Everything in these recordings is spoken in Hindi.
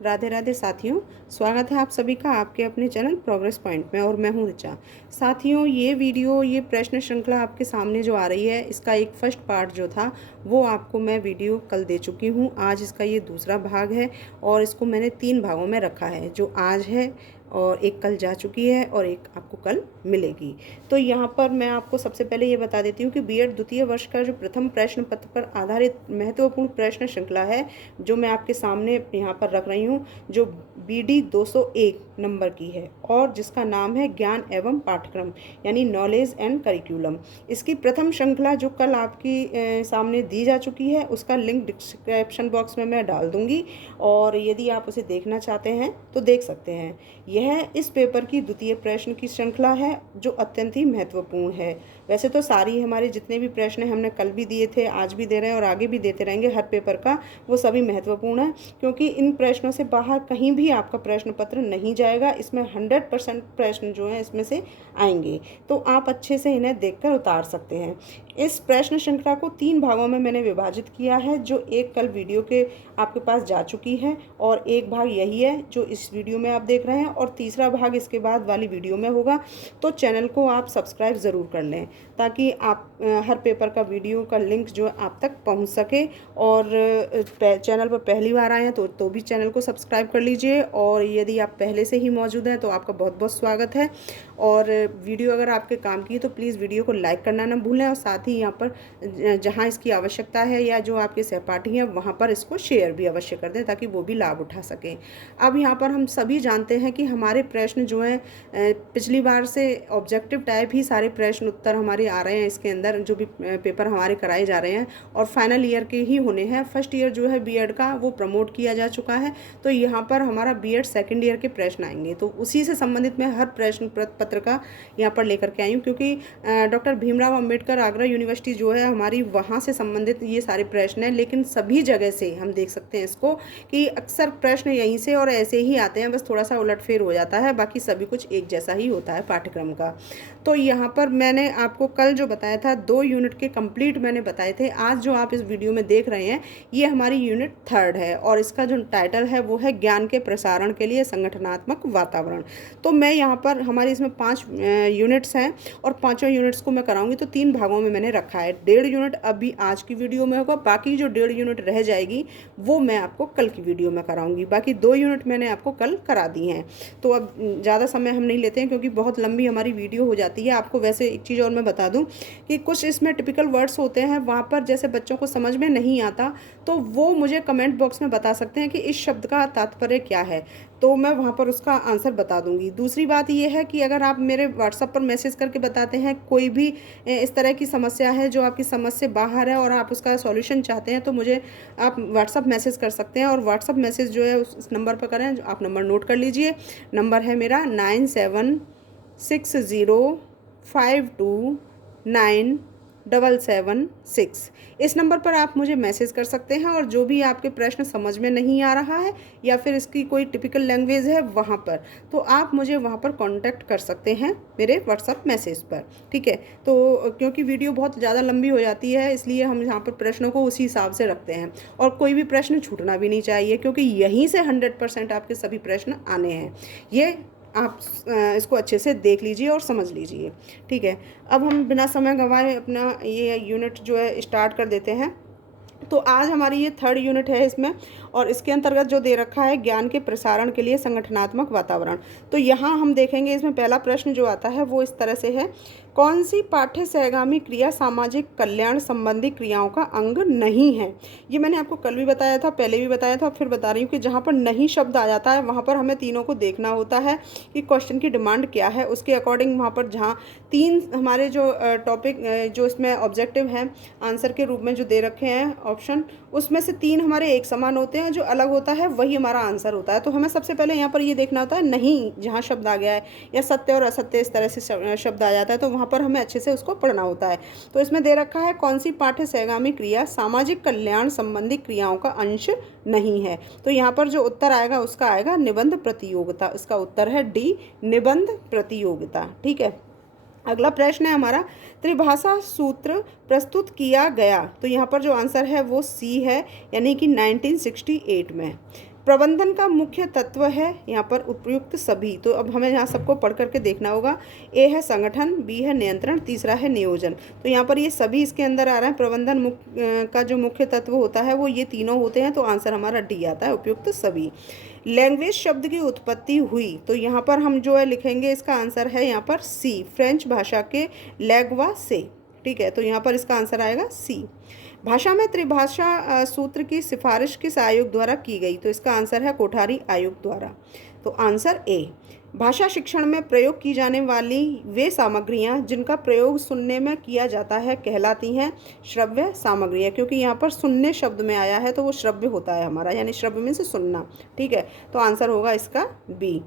राधे राधे साथियों, स्वागत है आप सभी का आपके अपने चैनल प्रोग्रेस पॉइंट में। और मैं हूं ऋचा। साथियों, ये प्रश्न श्रृंखला आपके सामने जो आ रही है, इसका एक फर्स्ट पार्ट जो था वो आपको मैं वीडियो कल दे चुकी हूं। आज इसका ये दूसरा भाग है और इसको मैंने 3 भागों में रखा है, जो आज है और एक कल जा चुकी है और एक आपको कल मिलेगी। तो यहाँ पर मैं आपको सबसे पहले ये बता देती हूँ कि बीएड द्वितीय वर्ष का जो प्रथम प्रश्न पत्र पर आधारित महत्वपूर्ण प्रश्न श्रृंखला है, जो मैं आपके सामने यहाँ पर रख रही हूँ, जो BD 201 नंबर की है और जिसका नाम है ज्ञान एवं पाठ्यक्रम, यानी नॉलेज एंड करिकुलम। इसकी प्रथम श्रृंखला जो कल आपकी सामने दी जा चुकी है, उसका लिंक डिस्क्रिप्शन बॉक्स में मैं डाल दूँगी और यदि आप उसे देखना चाहते हैं तो देख सकते हैं। यह इस पेपर की द्वितीय प्रश्न की श्रृंखला है, जो अत्यंत ही महत्वपूर्ण है। वैसे तो सारी हमारे जितने भी प्रश्न हैं हमने कल भी दिए थे, आज भी दे रहे हैं और आगे भी देते रहेंगे हर पेपर का, वो सभी महत्वपूर्ण है, क्योंकि इन प्रश्नों से बाहर कहीं भी आपका प्रश्न पत्र नहीं जाएगा। इसमें 100% प्रश्न जो हैं इसमें से आएंगे, तो आप अच्छे से इन्हें देखकर उतार सकते हैं। इस प्रश्न श्रृंखला को 3 भागों में मैंने विभाजित किया है, जो एक कल वीडियो के आपके पास जा चुकी है और एक भाग यही है जो इस वीडियो में आप देख रहे हैं और तीसरा भाग इसके बाद वाली वीडियो में होगा। तो चैनल को आप सब्सक्राइब ज़रूर कर लें, ताकि आप हर पेपर का वीडियो का लिंक जो आप तक पहुंच सके। और चैनल पर पहली बार आए हैं तो भी चैनल को सब्सक्राइब कर लीजिए, और यदि आप पहले से ही मौजूद हैं तो आपका बहुत बहुत स्वागत है। और वीडियो अगर आपके काम की है तो प्लीज़ वीडियो को लाइक करना ना भूलें, और साथ ही यहाँ पर जहाँ इसकी आवश्यकता है या जो आपके सहपाठी हैं वहाँ पर इसको शेयर भी अवश्य कर दें, ताकि वो भी लाभ उठा सकें। अब यहाँ पर हम सभी जानते हैं कि हमारे प्रश्न जो हैं पिछली बार से ऑब्जेक्टिव टाइप ही सारे प्रश्न उत्तर हमारे आ रहे हैं। इसके अंदर जो भी पेपर हमारे कराए जा रहे हैं और फाइनल ईयर के ही होने हैं। फर्स्ट ईयर जो है बीएड का वो प्रमोट किया जा चुका है, तो यहाँ पर हमारा बीएड सेकेंड ईयर के प्रश्न आएंगे। तो उसी से संबंधित मैं हर प्रश्न पत्र का यहाँ पर लेकर के आई हूँ, क्योंकि डॉक्टर भीमराव अंबेडकर आगरा यूनिवर्सिटी जो है हमारी, वहाँ से संबंधित ये सारे प्रश्न हैं। लेकिन सभी जगह से हम देख सकते हैं इसको कि अक्सर प्रश्न यहीं से और ऐसे ही आते हैं, बस थोड़ा सा उलटफेर हो जाता है, बाकी सभी कुछ एक जैसा ही होता है पाठ्यक्रम का। तो यहाँ पर मैंने आपको कल जो बताया था 2 यूनिट के कंप्लीट मैंने बताए थे। आज जो आप इस वीडियो में देख रहे हैं ये हमारी यूनिट 3 है और इसका जो टाइटल है वो है ज्ञान के प्रसारण के लिए संगठनात्मक वातावरण। तो मैं यहाँ पर हमारी इसमें 5 यूनिट्स हैं और पाँचों यूनिट्स को मैं कराऊंगी, तो 3 भागों में मैंने रखा है। 1.5 यूनिट अभी आज की वीडियो में होगा, बाकी जो 1.5 यूनिट रह जाएगी वो मैं आपको कल की वीडियो में कराऊंगी। बाकी 2 यूनिट मैंने आपको कल करा दी हैं। तो अब ज़्यादा समय हम नहीं लेते हैं, क्योंकि बहुत लंबी हमारी वीडियो हो जाती है। आपको वैसे एक चीज़ और मैं बता दूं कि कुछ इसमें टिपिकल वर्ड्स होते हैं, वहाँ पर जैसे बच्चों को समझ में नहीं आता तो वो मुझे कमेंट बॉक्स में बता सकते हैं कि इस शब्द का तात्पर्य क्या है, तो मैं वहाँ पर उसका आंसर बता दूंगी। दूसरी बात ये है कि अगर आप मेरे व्हाट्सएप पर मैसेज करके बताते हैं कोई भी इस तरह की समस्या है जो आपकी समझ से बाहर है और आप उसका सॉल्यूशन चाहते हैं, तो मुझे आप व्हाट्सएप मैसेज कर सकते हैं। और व्हाट्सएप मैसेज जो है उस नंबर पर करें, आप नंबर नोट कर लीजिए। नंबर है मेरा 9760529776। इस नंबर पर आप मुझे मैसेज कर सकते हैं, और जो भी आपके प्रश्न समझ में नहीं आ रहा है या फिर इसकी कोई टिपिकल लैंग्वेज है वहाँ पर, तो आप मुझे वहाँ पर कांटेक्ट कर सकते हैं मेरे व्हाट्सएप मैसेज पर। ठीक है, तो क्योंकि वीडियो बहुत ज़्यादा लंबी हो जाती है, इसलिए हम यहाँ पर प्रश्नों को उसी हिसाब से रखते हैं, और कोई भी प्रश्न छूटना भी नहीं चाहिए, क्योंकि यहीं से 100% आपके सभी प्रश्न आने हैं। ये आप इसको अच्छे से देख लीजिए और समझ लीजिए। ठीक है, अब हम बिना समय गंवाए अपना ये यूनिट जो है स्टार्ट कर देते हैं। तो आज हमारी ये 3rd यूनिट है इसमें, और इसके अंतर्गत जो दे रखा है ज्ञान के प्रसारण के लिए संगठनात्मक वातावरण। तो यहाँ हम देखेंगे इसमें पहला प्रश्न जो आता है वो इस तरह से है, कौन सी पाठ्य सहगामी क्रिया सामाजिक कल्याण संबंधी क्रियाओं का अंग नहीं है। ये मैंने आपको कल भी बताया था, पहले भी बताया था, फिर बता रही हूँ कि जहाँ पर नहीं शब्द आ जाता है वहाँ पर हमें तीनों को देखना होता है कि क्वेश्चन की डिमांड क्या है, उसके अकॉर्डिंग वहाँ पर जहाँ 3 हमारे जो टॉपिक जो इसमें ऑब्जेक्टिव हैं आंसर के रूप में जो दे रखे हैं ऑप्शन, उसमें से 3 हमारे एक समान होते हैं, जो अलग होता है वही हमारा आंसर होता है। तो हमें सबसे पहले यहाँ पर ये देखना होता है नहीं जहाँ शब्द आ गया है, या सत्य और असत्य इस तरह से शब्द आ जाता है, तो वहाँ पर हमें अच्छे से उसको पढ़ना होता है। तो इसमें दे रखा है कौन सी पाठ्य सहगामी क्रिया सामाजिक कल्याण संबंधी क्रियाओं का अंश नहीं है। तो यहाँ पर जो उत्तर आएगा उसका आएगा निबंध प्रतियोगिता। इसका उत्तर है डी, निबंध प्रतियोगिता। ठीक है, अगला प्रश्न है हमारा, त्रिभाषा सूत्र प्रस्तुत किया गया। तो यहाँ पर जो आंसर है वो सी है, यानी कि 1968 में। प्रबंधन का मुख्य तत्व है यहाँ पर उपयुक्त सभी। तो अब हमें यहाँ सबको पढ़ करके देखना होगा। ए है संगठन, बी है नियंत्रण, तीसरा है नियोजन। तो यहाँ पर ये सभी इसके अंदर आ रहा है। प्रबंधन का जो मुख्य तत्व होता है वो ये तीनों होते हैं, तो आंसर हमारा डी आता है, उपयुक्त सभी। लैंग्वेज शब्द की उत्पत्ति हुई, तो यहाँ पर हम जो है लिखेंगे, इसका आंसर है यहाँ पर सी, फ्रेंच भाषा के लैंग्वा से। ठीक है, तो यहाँ पर इसका आंसर आएगा सी। भाषा में त्रिभाषा सूत्र की सिफारिश किस आयोग द्वारा की गई, तो इसका आंसर है कोठारी आयोग द्वारा। तो आंसर ए। भाषा शिक्षण में प्रयोग की जाने वाली वे सामग्रियां जिनका प्रयोग सुनने में किया जाता है कहलाती हैं श्रव्य सामग्रियां, क्योंकि यहाँ पर सुनने शब्द में आया है तो वो श्रव्य होता है हमारा, यानी श्रव्य में से सुनना। ठीक है, तो आंसर होगा इसका बी।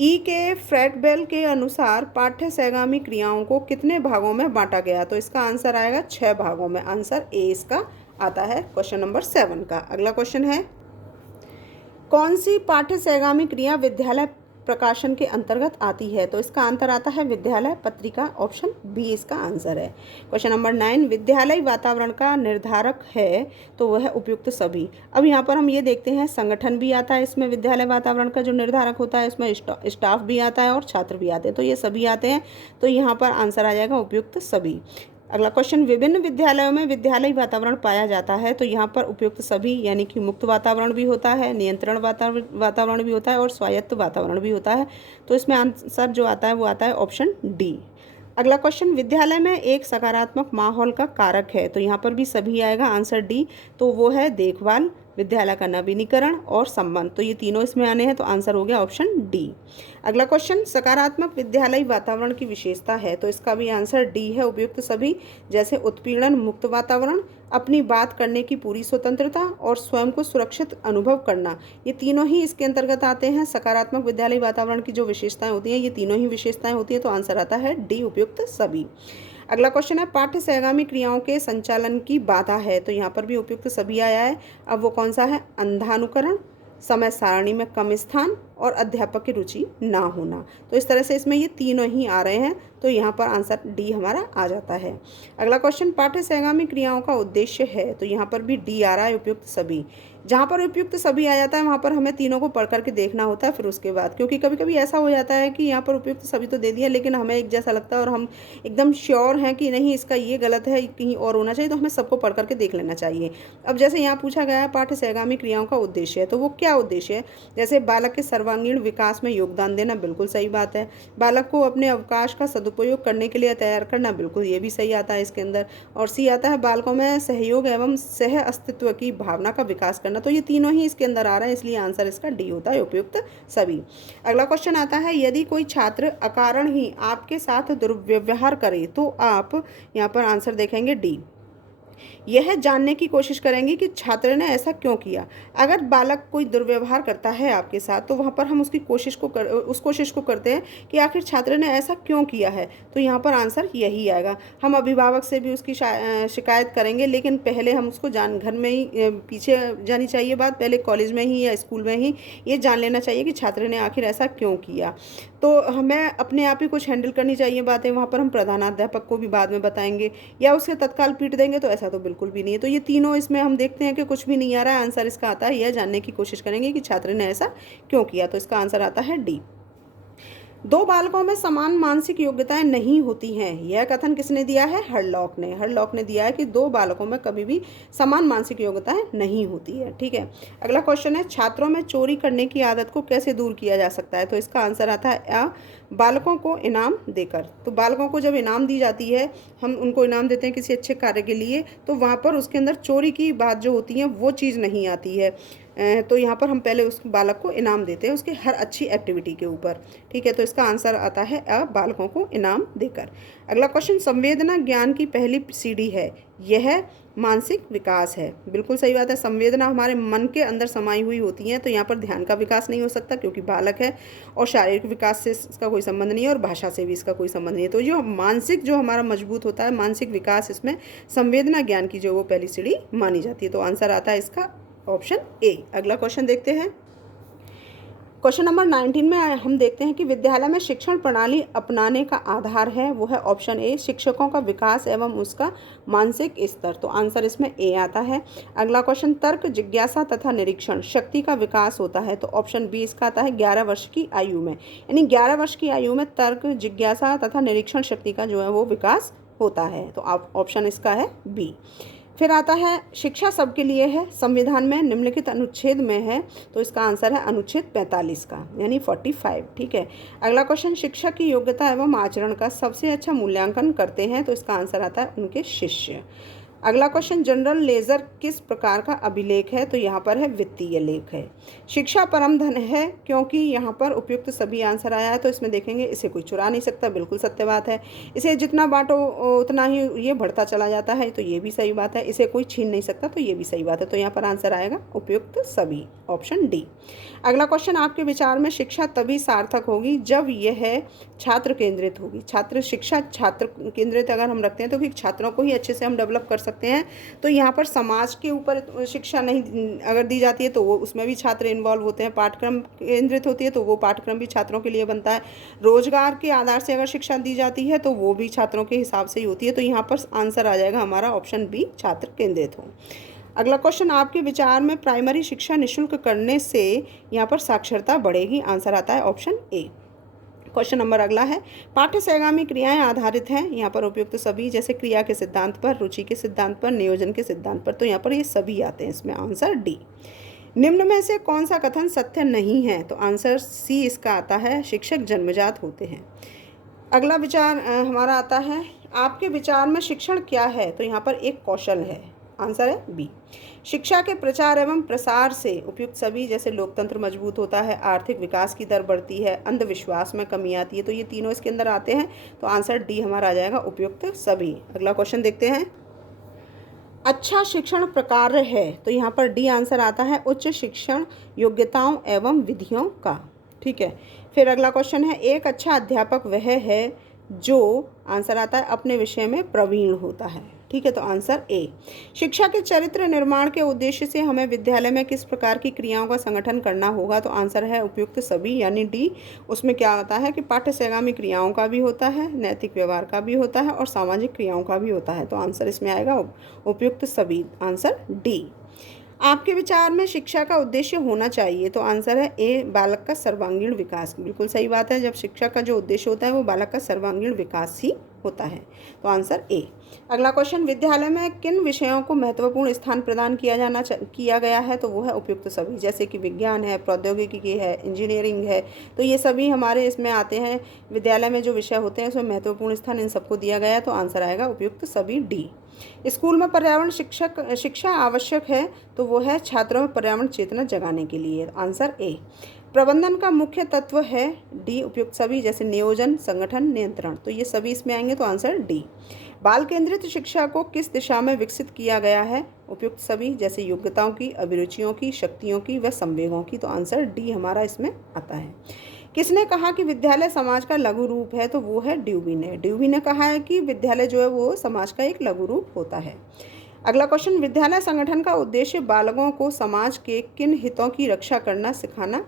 ई के फ्रेडबेल के अनुसार पाठ्य सहगामी क्रियाओं को कितने भागों में बांटा गया, तो इसका आंसर आएगा 6 भागों में। आंसर ए इसका आता है क्वेश्चन नंबर 7 का। अगला क्वेश्चन है, कौन सी पाठ्य सहगामी क्रिया विद्यालय प्रकाशन के अंतर्गत आती है, तो इसका आंसर आता है विद्यालय पत्रिका। ऑप्शन बी इसका आंसर है। क्वेश्चन नंबर 9, विद्यालय वातावरण का निर्धारक है, तो वह है उपयुक्त सभी। अब यहाँ पर हम ये देखते हैं, संगठन भी आता है इसमें, विद्यालय वातावरण का जो निर्धारक होता है इसमें स्टाफ भी आता है और छात्र भी आते हैं, तो ये सभी आते हैं, तो यहाँ पर आंसर आ जाएगा उपयुक्त सभी। अगला क्वेश्चन, विभिन्न विद्यालयों में विद्यालयी वातावरण पाया जाता है, तो यहाँ पर उपयुक्त सभी यानी कि मुक्त वातावरण भी होता है, नियंत्रण वातावरण भी होता है और स्वायत्त वातावरण भी होता है, तो इसमें आंसर जो आता है वो आता है ऑप्शन डी। अगला क्वेश्चन, विद्यालय में एक सकारात्मक माहौल का कारक है, तो यहाँ पर भी सभी आएगा, आंसर डी। तो वो है देखभाल, विद्यालय का नवीनीकरण और संबंध, तो ये तीनों इसमें आने हैं, तो आंसर हो गया ऑप्शन डी। अगला क्वेश्चन, सकारात्मक विद्यालयी वातावरण की विशेषता है, तो इसका भी आंसर डी है, उपयुक्त सभी। जैसे उत्पीड़न मुक्त वातावरण, अपनी बात करने की पूरी स्वतंत्रता और स्वयं को सुरक्षित अनुभव करना, ये तीनों ही इसके अंतर्गत आते हैं। सकारात्मक विद्यालयी वातावरण की जो विशेषताएं होती हैं, ये तीनों ही विशेषताएं होती हैं, तो आंसर आता है डी, उपयुक्त सभी। अगला क्वेश्चन है, पाठ्य सहगामी क्रियाओं के संचालन की बाधा है, तो यहाँ पर भी उपयुक्त सभी आया है। अब वो कौन सा है, अंधानुकरण, समय सारणी में कम स्थान और अध्यापक की रुचि ना होना, तो इस तरह से इसमें ये तीनों ही आ रहे हैं, तो यहाँ पर आंसर डी हमारा आ जाता है। अगला क्वेश्चन, पाठ्य सहगामी क्रियाओं का उद्देश्य है, तो यहाँ पर भी डी आ रहा है, उपयुक्त सभी। जहाँ पर उपयुक्त सभी आ जाता है वहाँ पर हमें तीनों को पढ़ करके देखना होता है फिर उसके बाद, क्योंकि कभी कभी ऐसा हो जाता है कि यहाँ पर उपयुक्त सभी तो दे दिया लेकिन हमें एक जैसा लगता है और हम एकदम श्योर हैं कि नहीं इसका ये गलत है, कहीं और होना चाहिए, तो हमें सबको पढ़ करके देख लेना चाहिए। अब जैसे यहाँ पूछा गया है पाठ्य सहगामी क्रियाओं का उद्देश्य है, तो वो क्या उद्देश्य है, जैसे बालक के सर्वांगीण विकास में योगदान देना, बिल्कुल सही बात है। बालक को अपने अवकाश का सदुपयोग करने के लिए तैयार करना, बिल्कुल ये भी सही आता है इसके अंदर। और सी आता है बालकों में सहयोग एवं सह अस्तित्व की भावना का विकास करना, तो ये तीनों ही इसके अंदर आ रहा है, इसलिए आंसर इसका डी होता है, उपयुक्त सभी। अगला क्वेश्चन आता है, यदि कोई छात्र अकारण ही आपके साथ दुर्व्यवहार करे, तो आप यहाँ पर आंसर देखेंगे डी। यह जानने की कोशिश करेंगे कि छात्र ने ऐसा क्यों किया। अगर बालक कोई दुर्व्यवहार करता है आपके साथ, तो वहाँ पर हम उस कोशिश को करते हैं कि आखिर छात्र ने ऐसा क्यों किया है, तो यहाँ पर आंसर यही आएगा। हम अभिभावक से भी उसकी शिकायत करेंगे, लेकिन पहले हम उसको घर में ही, पीछे जानी चाहिए बात, पहले कॉलेज में ही या स्कूल में ही ये जान लेना चाहिए कि छात्र ने आखिर ऐसा क्यों किया। तो हमें अपने आप ही कुछ हैंडल करनी चाहिए बातें, वहाँ पर हम प्रधानाध्यापक को भी बाद में बताएंगे या उसे तत्काल पीट देंगे, तो ऐसा तो बिल्कुल भी नहीं है। तो ये तीनों इसमें हम देखते हैं कि कुछ भी नहीं आ रहा है, आंसर इसका आता है, यह जानने की कोशिश करेंगे कि छात्र ने ऐसा क्यों किया, तो इसका आंसर आता है डी। दो बालकों में समान मानसिक योग्यताएं नहीं होती हैं, यह कथन किसने दिया है, हरलॉक ने। हरलॉक ने दिया है कि दो बालकों में कभी भी समान मानसिक योग्यताएं नहीं होती है। ठीक है, अगला क्वेश्चन है, छात्रों में चोरी करने की आदत को कैसे दूर किया जा सकता है, तो इसका आंसर आता है बालकों को इनाम देकर। तो बालकों को जब इनाम दी जाती है, हम उनको इनाम देते हैं किसी अच्छे कार्य के लिए, तो वहाँ पर उसके अंदर चोरी की बात जो होती है वो चीज़ नहीं आती है। तो यहाँ पर हम पहले उस बालक को इनाम देते हैं उसके हर अच्छी एक्टिविटी के ऊपर। ठीक है, तो इसका आंसर आता है बालकों को इनाम देकर। अगला क्वेश्चन, संवेदना ज्ञान की पहली सीढ़ी है, यह मानसिक विकास है। बिल्कुल सही बात है, संवेदना हमारे मन के अंदर समाई हुई होती हैं, तो यहाँ पर ध्यान का विकास नहीं हो सकता क्योंकि बालक है, और शारीरिक विकास से इसका कोई संबंध नहीं है और भाषा से भी इसका कोई संबंध नहीं है। तो जो मानसिक जो हमारा मजबूत होता है, मानसिक विकास, इसमें संवेदना ज्ञान की जो वो पहली सीढ़ी मानी जाती है, तो आंसर आता है इसका ऑप्शन ए। अगला क्वेश्चन देखते हैं, क्वेश्चन नंबर 19 में हम देखते हैं कि विद्यालय में शिक्षण प्रणाली अपनाने का आधार है, वो है ऑप्शन ए शिक्षकों का विकास एवं उसका मानसिक स्तर। तो आंसर इसमें ए आता है। अगला क्वेश्चन, तर्क जिज्ञासा तथा निरीक्षण शक्ति का विकास होता है। तो ऑप्शन बी इसका आता है 11 वर्ष की आयु में, यानी 11 वर्ष की आयु में तर्क जिज्ञासा तथा निरीक्षण शक्ति का जो है वो विकास होता है। तो आप ऑप्शन इसका है बी। फिर आता है शिक्षा सबके लिए है, संविधान में निम्नलिखित अनुच्छेद में है। तो इसका आंसर है अनुच्छेद 45 का, यानी 45। ठीक है। अगला क्वेश्चन, शिक्षक की योग्यता एवं आचरण का सबसे अच्छा मूल्यांकन करते हैं। तो इसका आंसर आता है उनके शिष्य। अगला क्वेश्चन, जनरल लेजर किस प्रकार का अभिलेख है। तो यहाँ पर है वित्तीय लेख है। शिक्षा परम धन है, क्योंकि यहाँ पर उपयुक्त सभी आंसर आया है। तो इसमें देखेंगे इसे कोई चुरा नहीं सकता, बिल्कुल सत्य बात है। इसे जितना बांटो उतना ही ये बढ़ता चला जाता है, तो ये भी सही बात है। इसे कोई छीन नहीं सकता, तो ये भी सही बात है। तो यहाँ पर आंसर आएगा उपयुक्त सभी, ऑप्शन डी। अगला क्वेश्चन, आपके विचार में शिक्षा तभी सार्थक होगी जब यह छात्र केंद्रित होगी। शिक्षा छात्र केंद्रित अगर हम रखते हैं तो छात्रों को ही अच्छे से हम डेवलप कर सकते हैं। तो यहाँ पर समाज के ऊपर शिक्षा नहीं अगर दी जाती है तो वो उसमें भी छात्र इन्वॉल्व होते हैं। पाठ्यक्रम केंद्रित होती है तो वो पाठ्यक्रम भी छात्रों के लिए बनता है। रोजगार के आधार से अगर शिक्षा दी जाती है तो वो भी छात्रों के हिसाब से ही होती है। तो यहाँ पर आंसर आ जाएगा हमारा ऑप्शन बी, छात्र केंद्रित हो। अगला क्वेश्चन, आपके विचार में प्राइमरी शिक्षा निःशुल्क करने से यहाँ पर साक्षरता बढ़ेगी। आंसर आता है ऑप्शन ए। क्वेश्चन नंबर अगला है, पाठ्य सहगामी क्रियाएं आधारित हैं। यहाँ पर उपयुक्त सभी, जैसे क्रिया के सिद्धांत पर, रुचि के सिद्धांत पर, नियोजन के सिद्धांत पर। तो यहाँ पर ये सभी आते हैं, इसमें आंसर डी। निम्न में से कौन सा कथन सत्य नहीं है। तो आंसर सी इसका आता है, शिक्षक जन्मजात होते हैं। अगला विचार हमारा आता है, आपके विचार में शिक्षण क्या है। तो यहाँ पर एक कौशल है। आंसर है बी। शिक्षा के प्रचार एवं प्रसार से उपयुक्त सभी, जैसे लोकतंत्र मजबूत होता है, आर्थिक विकास की दर बढ़ती है, अंधविश्वास में कमी आती है। तो ये तीनों इसके अंदर आते हैं। तो आंसर डी हमारा आ जाएगा उपयुक्त सभी। अगला क्वेश्चन देखते हैं, अच्छा शिक्षण प्रकार है। तो यहाँ पर डी आंसर आता है, उच्च शिक्षण योग्यताओं एवं विधियों का। ठीक है। फिर अगला क्वेश्चन है, एक अच्छा अध्यापक वह है जो, आंसर आता है, अपने विषय में प्रवीण होता है। ठीक है। तो आंसर ए। शिक्षा के चरित्र निर्माण के उद्देश्य से हमें विद्यालय में किस प्रकार की क्रियाओं का संगठन करना होगा। तो आंसर है उपयुक्त सभी, यानी डी। उसमें क्या होता है कि पाठ्य सहगामी क्रियाओं का भी होता है, नैतिक व्यवहार का भी होता है और सामाजिक क्रियाओं का भी होता है। तो आंसर इसमें आएगा उपयुक्त सभी, आंसर डी। आपके विचार में शिक्षा का उद्देश्य होना चाहिए। तो आंसर है ए, बालक का सर्वांगीण विकास। बिल्कुल सही बात है, जब शिक्षा का जो उद्देश्य होता है वो बालक का सर्वांगीण विकास ही होता है। तो आंसर ए। अगला क्वेश्चन, विद्यालय में किन विषयों को महत्वपूर्ण स्थान प्रदान किया गया है। तो वो है उपयुक्त सभी, जैसे कि विज्ञान है, प्रौद्योगिकी है, इंजीनियरिंग है। तो ये सभी हमारे इसमें आते हैं। विद्यालय में जो विषय होते हैं उसमें महत्वपूर्ण स्थान इन सबको दिया गया है। तो आंसर आएगा उपयुक्त सभी, डी। स्कूल में पर्यावरण शिक्षा आवश्यक है। तो वो है छात्रों में पर्यावरण चेतना जगाने के लिए। Answer A. प्रबंधन का मुख्य तत्व है, डी, उपयुक्त सभी, जैसे नियोजन, संगठन, नियंत्रण। तो ये सभी इसमें आएंगे। तो आंसर डी। बाल केंद्रित शिक्षा को किस दिशा में विकसित किया गया है। उपयुक्त सभी, जैसे योग्यताओं की, अभिरुचियों की, शक्तियों की व संवेगों की। तो आंसर डी हमारा इसमें आता है। किसने कहा कि विद्यालय समाज का लघु रूप है। तो वो है ड्यूबी ने। ड्यूबी ने कहा है कि विद्यालय जो है वो समाज का एक लघु रूप होता है। अगला क्वेश्चन, विद्यालय संगठन का उद्देश्य बालकों को समाज के किन हितों की रक्षा करना सिखाना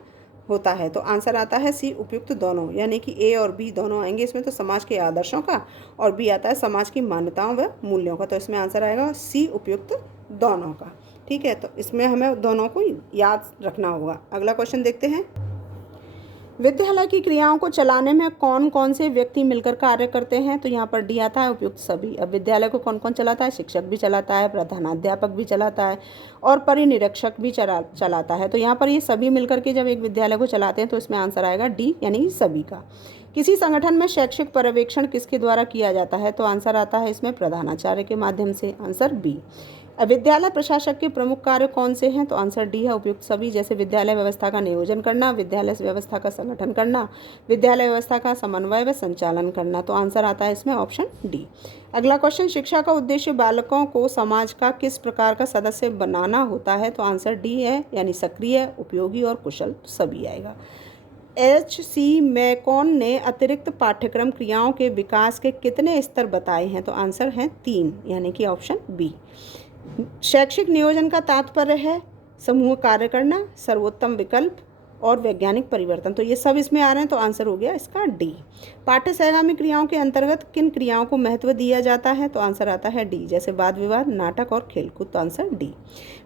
होता है। तो आंसर आता है सी, उपयुक्त दोनों, यानी कि ए और बी दोनों आएंगे इसमें। तो समाज के आदर्शों का, और बी आता है समाज की मान्यताओं व मूल्यों का। तो इसमें आंसर आएगा सी, उपयुक्त दोनों का। ठीक है। तो इसमें हमें दोनों को याद रखना होगा। अगला क्वेश्चन देखते हैं, विद्यालय की क्रियाओं को चलाने में कौन कौन से व्यक्ति मिलकर कार्य करते हैं। तो यहाँ पर डी आता है, उपयुक्त सभी। अब विद्यालय को कौन कौन चलाता है। शिक्षक भी चलाता है, प्रधानाध्यापक भी चलाता है और परिनिरीक्षक भी चलाता है। तो यहाँ पर ये सभी मिलकर के जब एक विद्यालय को चलाते हैं तो इसमें आंसर आएगा डी, यानी सभी का। किसी संगठन में शैक्षिक पर्यवेक्षण किसके द्वारा किया जाता है। तो आंसर आता है इसमें प्रधानाचार्य के माध्यम से। Answer B. विद्यालय प्रशासक के प्रमुख कार्य कौन से हैं। तो आंसर डी है, उपयुक्त सभी, जैसे विद्यालय व्यवस्था का नियोजन करना, विद्यालय व्यवस्था का संगठन करना, विद्यालय व्यवस्था का समन्वय व संचालन करना। तो आंसर आता है इसमें ऑप्शन डी। अगला क्वेश्चन, शिक्षा का उद्देश्य बालकों को समाज का किस प्रकार का सदस्य बनाना होता है। तो आंसर डी है, यानी सक्रिय, उपयोगी और कुशल सभी आएगा। H.C. मैकॉन ने अतिरिक्त पाठ्यक्रम क्रियाओं के विकास के कितने स्तर बताए हैं। तो आंसर हैं 3, यानी कि ऑप्शन बी। शैक्षिक नियोजन का तात्पर्य है समूह कार्य करना, सर्वोत्तम विकल्प, और वैज्ञानिक परिवर्तन, तो ये सब इसमें आ रहे हैं, तो आंसर हो गया इसका डी। पाठ्य सहगामी क्रियाओं के अंतर्गत किन क्रियाओं को महत्व दिया जाता है, तो आंसर आता है डी, जैसे वाद विवाद, नाटक और खेलकूद, तो आंसर डी।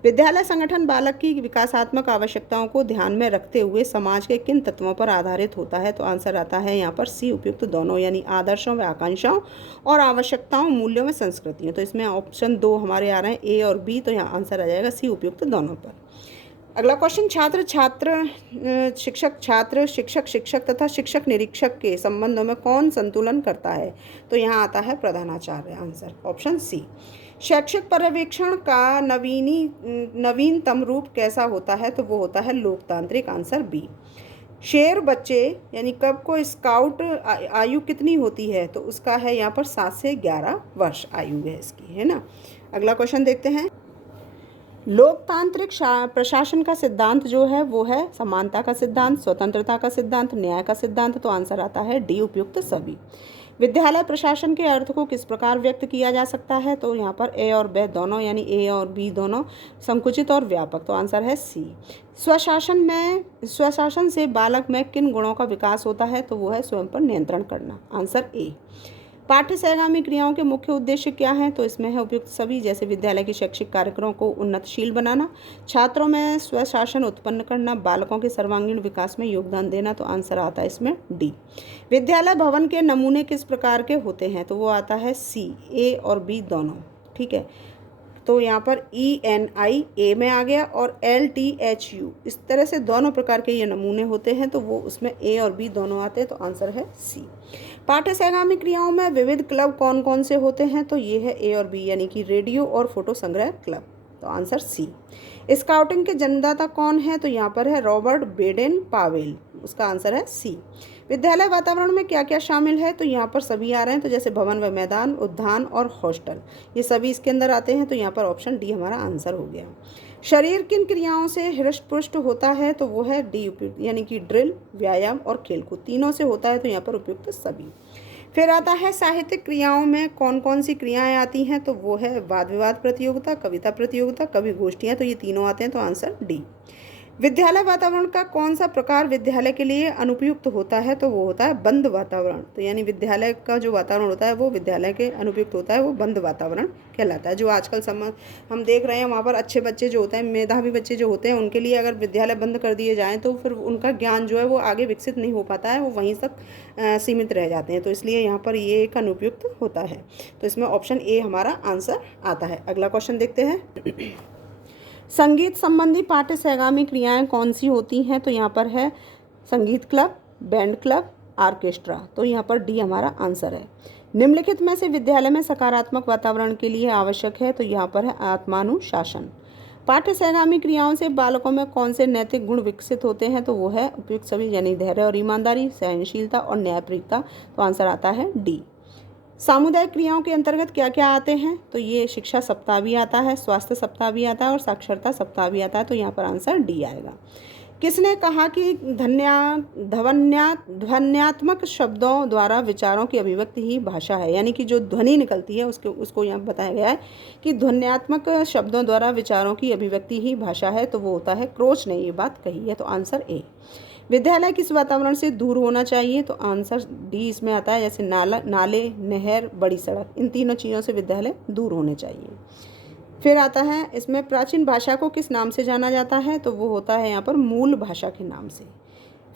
विद्यालय संगठन बालक की विकासात्मक आवश्यकताओं को ध्यान में रखते हुए समाज के किन तत्वों पर आधारित होता है, तो आंसर आता है यहाँ पर सी, उपयुक्त दोनों, यानी आदर्शों व आकांक्षाओं और आवश्यकताओं, मूल्यों में संस्कृतियों। तो इसमें ऑप्शन 2 हमारे आ रहे हैं ए और बी, तो यहाँ आंसर आ जाएगा सी, उपयुक्त दोनों पर। अगला क्वेश्चन, शिक्षक शिक्षक तथा शिक्षक निरीक्षक के संबंधों में कौन संतुलन करता है, तो यहाँ आता है प्रधानाचार्य, आंसर ऑप्शन सी। शैक्षिक पर्यवेक्षण का नवीनतम रूप कैसा होता है, तो वो होता है लोकतांत्रिक, आंसर बी। शेर बच्चे यानी कब को स्काउट आयु कितनी होती है, तो उसका है यहाँ पर 7 से 11 वर्ष आयु है इसकी, है ना। अगला क्वेश्चन देखते हैं, लोकतांत्रिक प्रशासन का सिद्धांत जो है वो है समानता का सिद्धांत, स्वतंत्रता का सिद्धांत, न्याय का सिद्धांत, तो आंसर आता है डी, उपयुक्त सभी। विद्यालय प्रशासन के अर्थ को किस प्रकार व्यक्त किया जा सकता है, तो यहाँ पर ए और बी दोनों, यानी ए और बी दोनों, संकुचित और व्यापक, तो आंसर है सी। स्वशासन से बालक में किन गुणों का विकास होता है, तो वो है स्वयं पर नियंत्रण करना, आंसर ए। पाठ्य सहगामी क्रियाओं के मुख्य उद्देश्य क्या हैं, तो इसमें है उपयुक्त सभी, जैसे विद्यालय के शैक्षिक कार्यक्रमों को उन्नतशील बनाना, छात्रों में स्वशासन उत्पन्न करना, बालकों के सर्वांगीण विकास में योगदान देना, तो आंसर आता है इसमें डी। विद्यालय भवन के नमूने किस प्रकार के होते हैं, तो वो आता है सी, ए और बी दोनों, ठीक है। तो यहाँ पर ENI ए में आ गया और LTHU, इस तरह से दोनों प्रकार के ये नमूने होते हैं, तो वो उसमें ए और बी दोनों आते हैं, तो आंसर है सी। पाठ्य सहगामी क्रियाओं में विविध क्लब कौन कौन से होते हैं, तो ये है ए और बी, यानी कि रेडियो और फोटो संग्रह क्लब, तो आंसर सी। स्काउटिंग के जन्मदाता कौन है, तो यहाँ पर है रॉबर्ट बेडेन पावेल, उसका आंसर है सी। विद्यालय वातावरण में क्या क्या शामिल है, तो यहाँ पर सभी आ रहे हैं, तो जैसे भवन व मैदान, उद्यान और हॉस्टल, ये सभी इसके अंदर आते हैं, तो यहाँ पर ऑप्शन डी हमारा आंसर हो गया। शरीर किन क्रियाओं से हृष्ट पुष्ट होता है, तो वो है डी, उपयुक्त, यानी कि ड्रिल, व्यायाम और खेलकूद, तीनों से होता है, तो यहाँ पर उपयुक्त सभी। फिर आता है साहित्यिक क्रियाओं में कौन कौन सी क्रियाएं आती हैं, तो वो है वाद विवाद प्रतियोगिता, कविता प्रतियोगिता, कवि गोष्ठियाँ, तो ये तीनों आते हैं, तो आंसर डी। विद्यालय वातावरण का कौन सा प्रकार विद्यालय के लिए अनुपयुक्त होता है, तो वो होता है बंद वातावरण, तो यानी विद्यालय का जो वातावरण होता है वो विद्यालय के अनुपयुक्त होता है, वो बंद वातावरण कहलाता है। जो आजकल हम देख रहे हैं वहाँ पर अच्छे बच्चे जो होते हैं, मेधावी बच्चे जो होते हैं, उनके लिए अगर विद्यालय बंद कर दिए जाएँ तो फिर उनका ज्ञान जो है वो आगे विकसित नहीं हो पाता है, वो वहीं तक सीमित रह जाते हैं, तो इसलिए यहाँ पर ये एक अनुपयुक्त होता है, तो इसमें ऑप्शन ए हमारा आंसर आता है। अगला क्वेश्चन देखते हैं, संगीत संबंधी पाठ्य सहगामी क्रियाएं कौन सी होती हैं, तो यहाँ पर है संगीत क्लब, बैंड क्लब, ऑर्केस्ट्रा, तो यहाँ पर डी हमारा आंसर है। निम्नलिखित में से विद्यालय में सकारात्मक वातावरण के लिए आवश्यक है, तो यहाँ पर है आत्मानुशासन। पाठ्य सहगामी क्रियाओं से बालकों में कौन से नैतिक गुण विकसित होते हैं, तो वो है उपयुक्त सभी, यानी धैर्य और ईमानदारी, सहनशीलता और न्यायप्रियता, तो आंसर आता है डी। सामुदायिक क्रियाओं के अंतर्गत क्या क्या आते हैं, तो ये शिक्षा सप्ताह भी आता है, स्वास्थ्य सप्ताह भी आता है और साक्षरता सप्ताह भी आता है, तो यहाँ पर आंसर डी आएगा। किसने कहा कि ध्वन्यात्मक शब्दों द्वारा विचारों की अभिव्यक्ति ही भाषा है, यानी कि जो ध्वनि निकलती है उसको यहाँ बताया गया है कि ध्वन्यात्मक शब्दों द्वारा विचारों की अभिव्यक्ति ही भाषा है, तो वो होता है क्रोच ने ये बात कही है, तो आंसर ए। विद्यालय किस वातावरण से दूर होना चाहिए, तो आंसर डी इसमें आता है, जैसे नाले, नहर, बड़ी सड़क, इन तीनों चीज़ों से विद्यालय दूर होने चाहिए। फिर आता है इसमें प्राचीन भाषा को किस नाम से जाना जाता है, तो वो होता है यहाँ पर मूल भाषा के नाम से।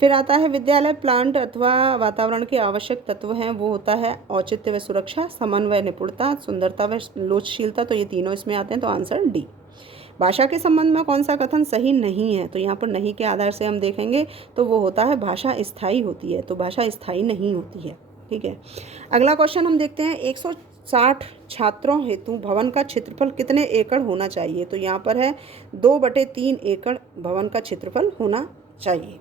फिर आता है विद्यालय प्लांट अथवा वातावरण के आवश्यक तत्व हैं, वो होता है औचित्य व सुरक्षा, समन्वय, निपुणता, सुंदरता व लोचशीलता, तो ये तीनों इसमें आते हैं, तो आंसर डी। भाषा के संबंध में कौन सा कथन सही नहीं है, तो यहाँ पर नहीं के आधार से हम देखेंगे तो वो होता है भाषा स्थायी होती है, तो भाषा स्थायी नहीं होती है, ठीक है। अगला क्वेश्चन हम देखते हैं, 160 छात्रों हेतु भवन का क्षेत्रफल कितने एकड़ होना चाहिए, तो यहाँ पर है 2/3 एकड़ भवन का क्षेत्रफल होना चाहिए।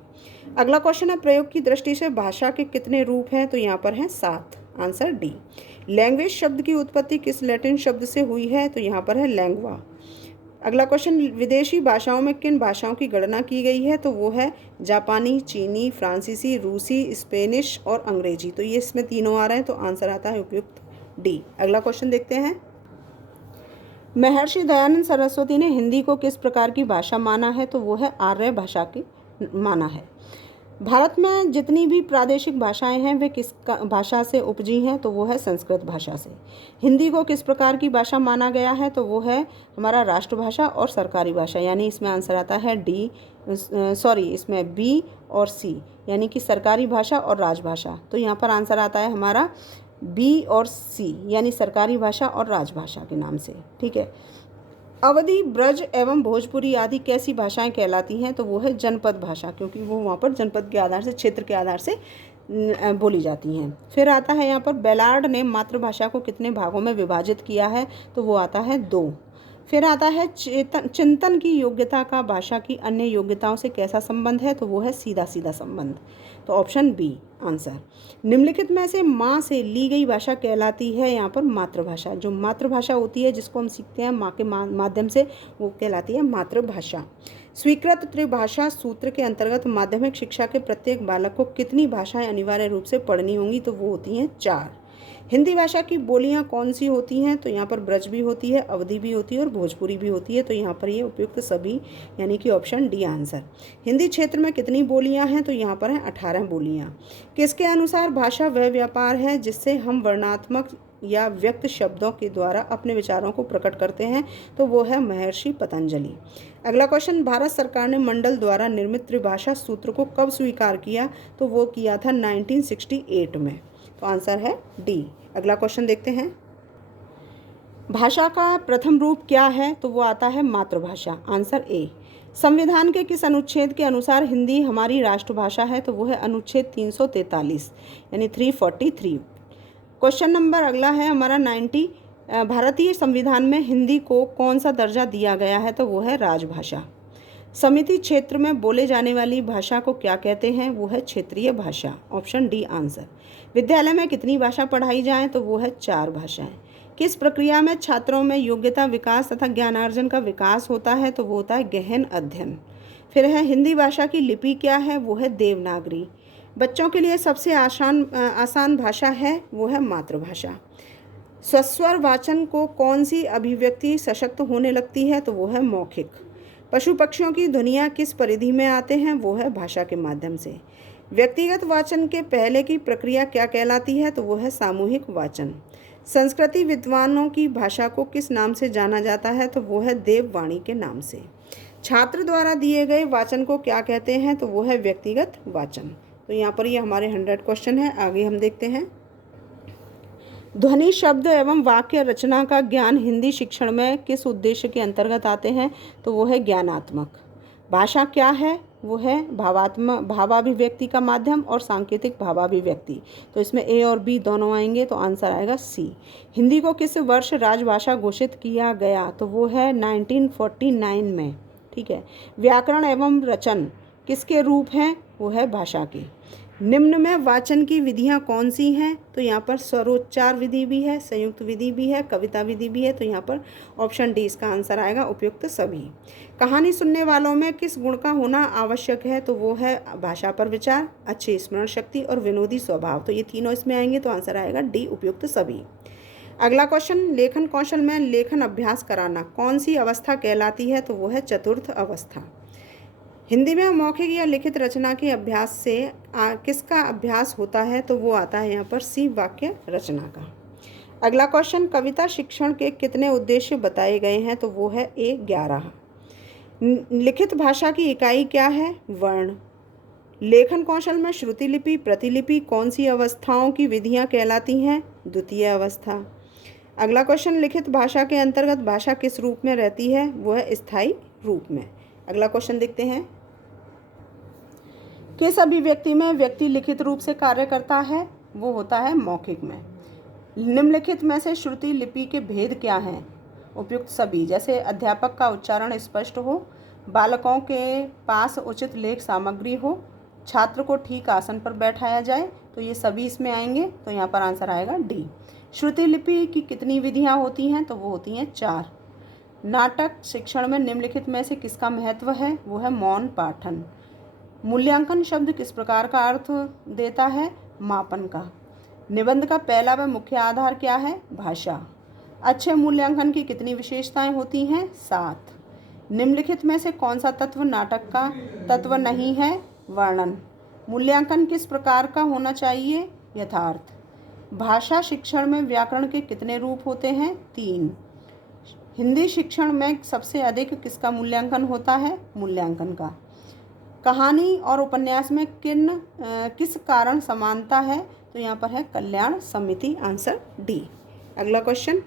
अगला क्वेश्चन है, प्रयोग की दृष्टि से भाषा के कितने रूप हैं, तो यहाँ पर है 7, आंसर डी। लैंग्वेज शब्द की उत्पत्ति किस लैटिन शब्द से हुई है, तो यहाँ पर है लैंग्वा। अगला क्वेश्चन, विदेशी भाषाओं में किन भाषाओं की गणना की गई है, तो वो है जापानी, चीनी, फ्रांसीसी, रूसी, स्पेनिश और अंग्रेजी, तो ये इसमें तीनों आ रहे हैं, तो आंसर आता है उपयुक्त डी। अगला क्वेश्चन देखते हैं, महर्षि दयानंद सरस्वती ने हिंदी को किस प्रकार की भाषा माना है, तो वो है आर्य भाषा की माना है। भारत में जितनी भी प्रादेशिक भाषाएं हैं वे किस भाषा से उपजी हैं, तो वो है संस्कृत भाषा से। हिंदी को किस प्रकार की भाषा माना गया है, तो वो है हमारा राष्ट्रभाषा और सरकारी भाषा, यानी इसमें आंसर आता है डी, इसमें बी और सी, यानी कि सरकारी भाषा और राजभाषा। तो यहाँ पर आंसर आता है हमारा बी और सी, यानी सरकारी भाषा और राजभाषा के नाम से। ठीक है। अवधी, ब्रज एवं भोजपुरी आदि कैसी भाषाएं कहलाती हैं, तो वो है जनपद भाषा, क्योंकि वो वहाँ पर जनपद के आधार से, क्षेत्र के आधार से बोली जाती हैं। फिर आता है यहाँ पर बेलार्ड ने मातृभाषा को कितने भागों में विभाजित किया है, तो वो आता है 2। फिर आता है चिंतन की योग्यता का भाषा की अन्य योग्यताओं से कैसा संबंध है, तो वो है सीधा सीधा संबंध। तो ऑप्शन बी आंसर। निम्नलिखित में से माँ से ली गई भाषा कहलाती है यहाँ पर मातृभाषा। जो मातृभाषा होती है जिसको हम सीखते हैं माँ के माध्यम से, वो कहलाती है मातृभाषा। स्वीकृत त्रिभाषा सूत्र के अंतर्गत माध्यमिक शिक्षा के प्रत्येक बालक को कितनी भाषाएं अनिवार्य रूप से पढ़नी होंगी, तो वो होती हैं 4। हिंदी भाषा की बोलियां कौन सी होती हैं, तो यहाँ पर ब्रज भी होती है, अवधी भी होती है और भोजपुरी भी होती है। तो यहाँ पर ये उपयुक्त सभी, यानी कि ऑप्शन डी आंसर। हिंदी क्षेत्र में कितनी बोलियां हैं, तो यहाँ पर हैं 18 बोलियां। किसके अनुसार भाषा वह व्यापार है जिससे हम वर्णात्मक या व्यक्त शब्दों के द्वारा अपने विचारों को प्रकट करते हैं, तो वो है महर्षि पतंजलि। अगला क्वेश्चन, भारत सरकार ने मंडल द्वारा निर्मित त्रिभाषा सूत्र को कब स्वीकार किया, तो वो किया था 1968 में। तो आंसर है डी। अगला क्वेश्चन देखते हैं। भाषा का प्रथम रूप क्या है, तो वो आता है मातृभाषा, आंसर ए। संविधान के किस अनुच्छेद के अनुसार हिंदी हमारी राष्ट्रभाषा है, तो वो है अनुच्छेद 343, यानी 343। क्वेश्चन नंबर अगला है हमारा 90। भारतीय संविधान में हिंदी को कौन सा दर्जा दिया गया है, तो वो है राजभाषा। समिति क्षेत्र में बोले जाने वाली भाषा को क्या कहते हैं, वो है क्षेत्रीय भाषा, ऑप्शन डी आंसर। विद्यालय में कितनी भाषा पढ़ाई जाए, तो वो है 4 भाषाएं। किस प्रक्रिया में छात्रों में योग्यता विकास तथा ज्ञानार्जन का विकास होता है, तो वो होता है गहन अध्ययन। फिर है हिंदी भाषा की लिपि क्या है, वो है देवनागरी। बच्चों के लिए सबसे आसान भाषा है, वो है मातृभाषा। सस्वर वाचन को कौन सी अभिव्यक्ति सशक्त होने लगती है, तो वो है मौखिक। पशु पक्षियों की ध्वनियाँ किस परिधि में आते हैं, वो है भाषा के माध्यम से। व्यक्तिगत वाचन के पहले की प्रक्रिया क्या कहलाती है, तो वो है सामूहिक वाचन। संस्कृति विद्वानों की भाषा को किस नाम से जाना जाता है, तो वो है देववाणी के नाम से। छात्र द्वारा दिए गए वाचन को क्या कहते हैं, तो वो है व्यक्तिगत वाचन। तो यहाँ पर ये हमारे 100 क्वेश्चन है। आगे हम देखते हैं। ध्वनि, शब्द एवं वाक्य रचना का ज्ञान हिंदी शिक्षण में किस उद्देश्य के अंतर्गत आते हैं, तो वो है ज्ञानात्मक। भाषा क्या है, वो है भावाभिव्यक्ति का माध्यम और सांकेतिक भावाभिव्यक्ति। तो इसमें ए और बी दोनों आएंगे, तो आंसर आएगा सी। हिंदी को किस वर्ष राजभाषा घोषित किया गया, तो वो है 1949 में। ठीक है। व्याकरण एवं रचन किसके रूप हैं, वो है भाषा के। निम्न में वाचन की विधियां कौन सी हैं, तो यहाँ पर स्वरोच्चार विधि भी है, संयुक्त विधि भी है, कविता विधि भी है। तो यहाँ पर ऑप्शन डी इसका आंसर आएगा, उपयुक्त सभी। कहानी सुनने वालों में किस गुण का होना आवश्यक है, तो वो है भाषा पर विचार, अच्छी स्मरण शक्ति और विनोदी स्वभाव। तो ये तीनों इसमें आएंगे, तो आंसर आएगा डी, उपयुक्त सभी। अगला क्वेश्चन, लेखन कौशल में लेखन अभ्यास कराना कौन सी अवस्था कहलाती है, तो वो है चतुर्थ अवस्था। हिंदी में मौखिक या लिखित रचना के अभ्यास से किसका अभ्यास होता है, तो वो आता है यहाँ पर सी, वाक्य रचना का। अगला क्वेश्चन, कविता शिक्षण के कितने उद्देश्य बताए गए हैं, तो वो है ए 11। लिखित भाषा की इकाई क्या है, वर्ण। लेखन कौशल में श्रुति लिपि, प्रतिलिपि कौन सी अवस्थाओं की विधियाँ कहलाती हैं, द्वितीय अवस्था। अगला क्वेश्चन, लिखित भाषा के अंतर्गत भाषा किस रूप में रहती है, वो है स्थायी रूप में। अगला क्वेश्चन देखते हैं। किस अभिव्यक्ति में व्यक्ति लिखित रूप से कार्य करता है, वो होता है मौखिक में। निम्नलिखित में से श्रुति लिपि के भेद क्या हैं, उपयुक्त सभी। जैसे अध्यापक का उच्चारण स्पष्ट हो, बालकों के पास उचित लेख सामग्री हो, छात्र को ठीक आसन पर बैठाया जाए। तो ये सभी इसमें आएंगे, तो यहाँ पर आंसर आएगा डी। श्रुति लिपि की कितनी विधियाँ होती हैं, तो वो होती हैं 4। नाटक शिक्षण में निम्नलिखित में से किसका महत्व है, वो है मौन पाठन। मूल्यांकन शब्द किस प्रकार का अर्थ देता है, मापन का। निबंध का पहला व मुख्य आधार क्या है, भाषा। अच्छे मूल्यांकन की कितनी विशेषताएं होती हैं, 7। निम्नलिखित में से कौन सा तत्व नाटक का तत्व नहीं है? वर्णन। मूल्यांकन किस प्रकार का होना चाहिए? यथार्थ। भाषा शिक्षण में व्याकरण के कितने रूप होते हैं? 3। हिंदी शिक्षण में सबसे अधिक किसका मूल्यांकन होता है? मूल्यांकन का। कहानी और उपन्यास में किस कारण समानता है? तो यहाँ पर है कल्याण समिति, आंसर डी। अगला क्वेश्चन,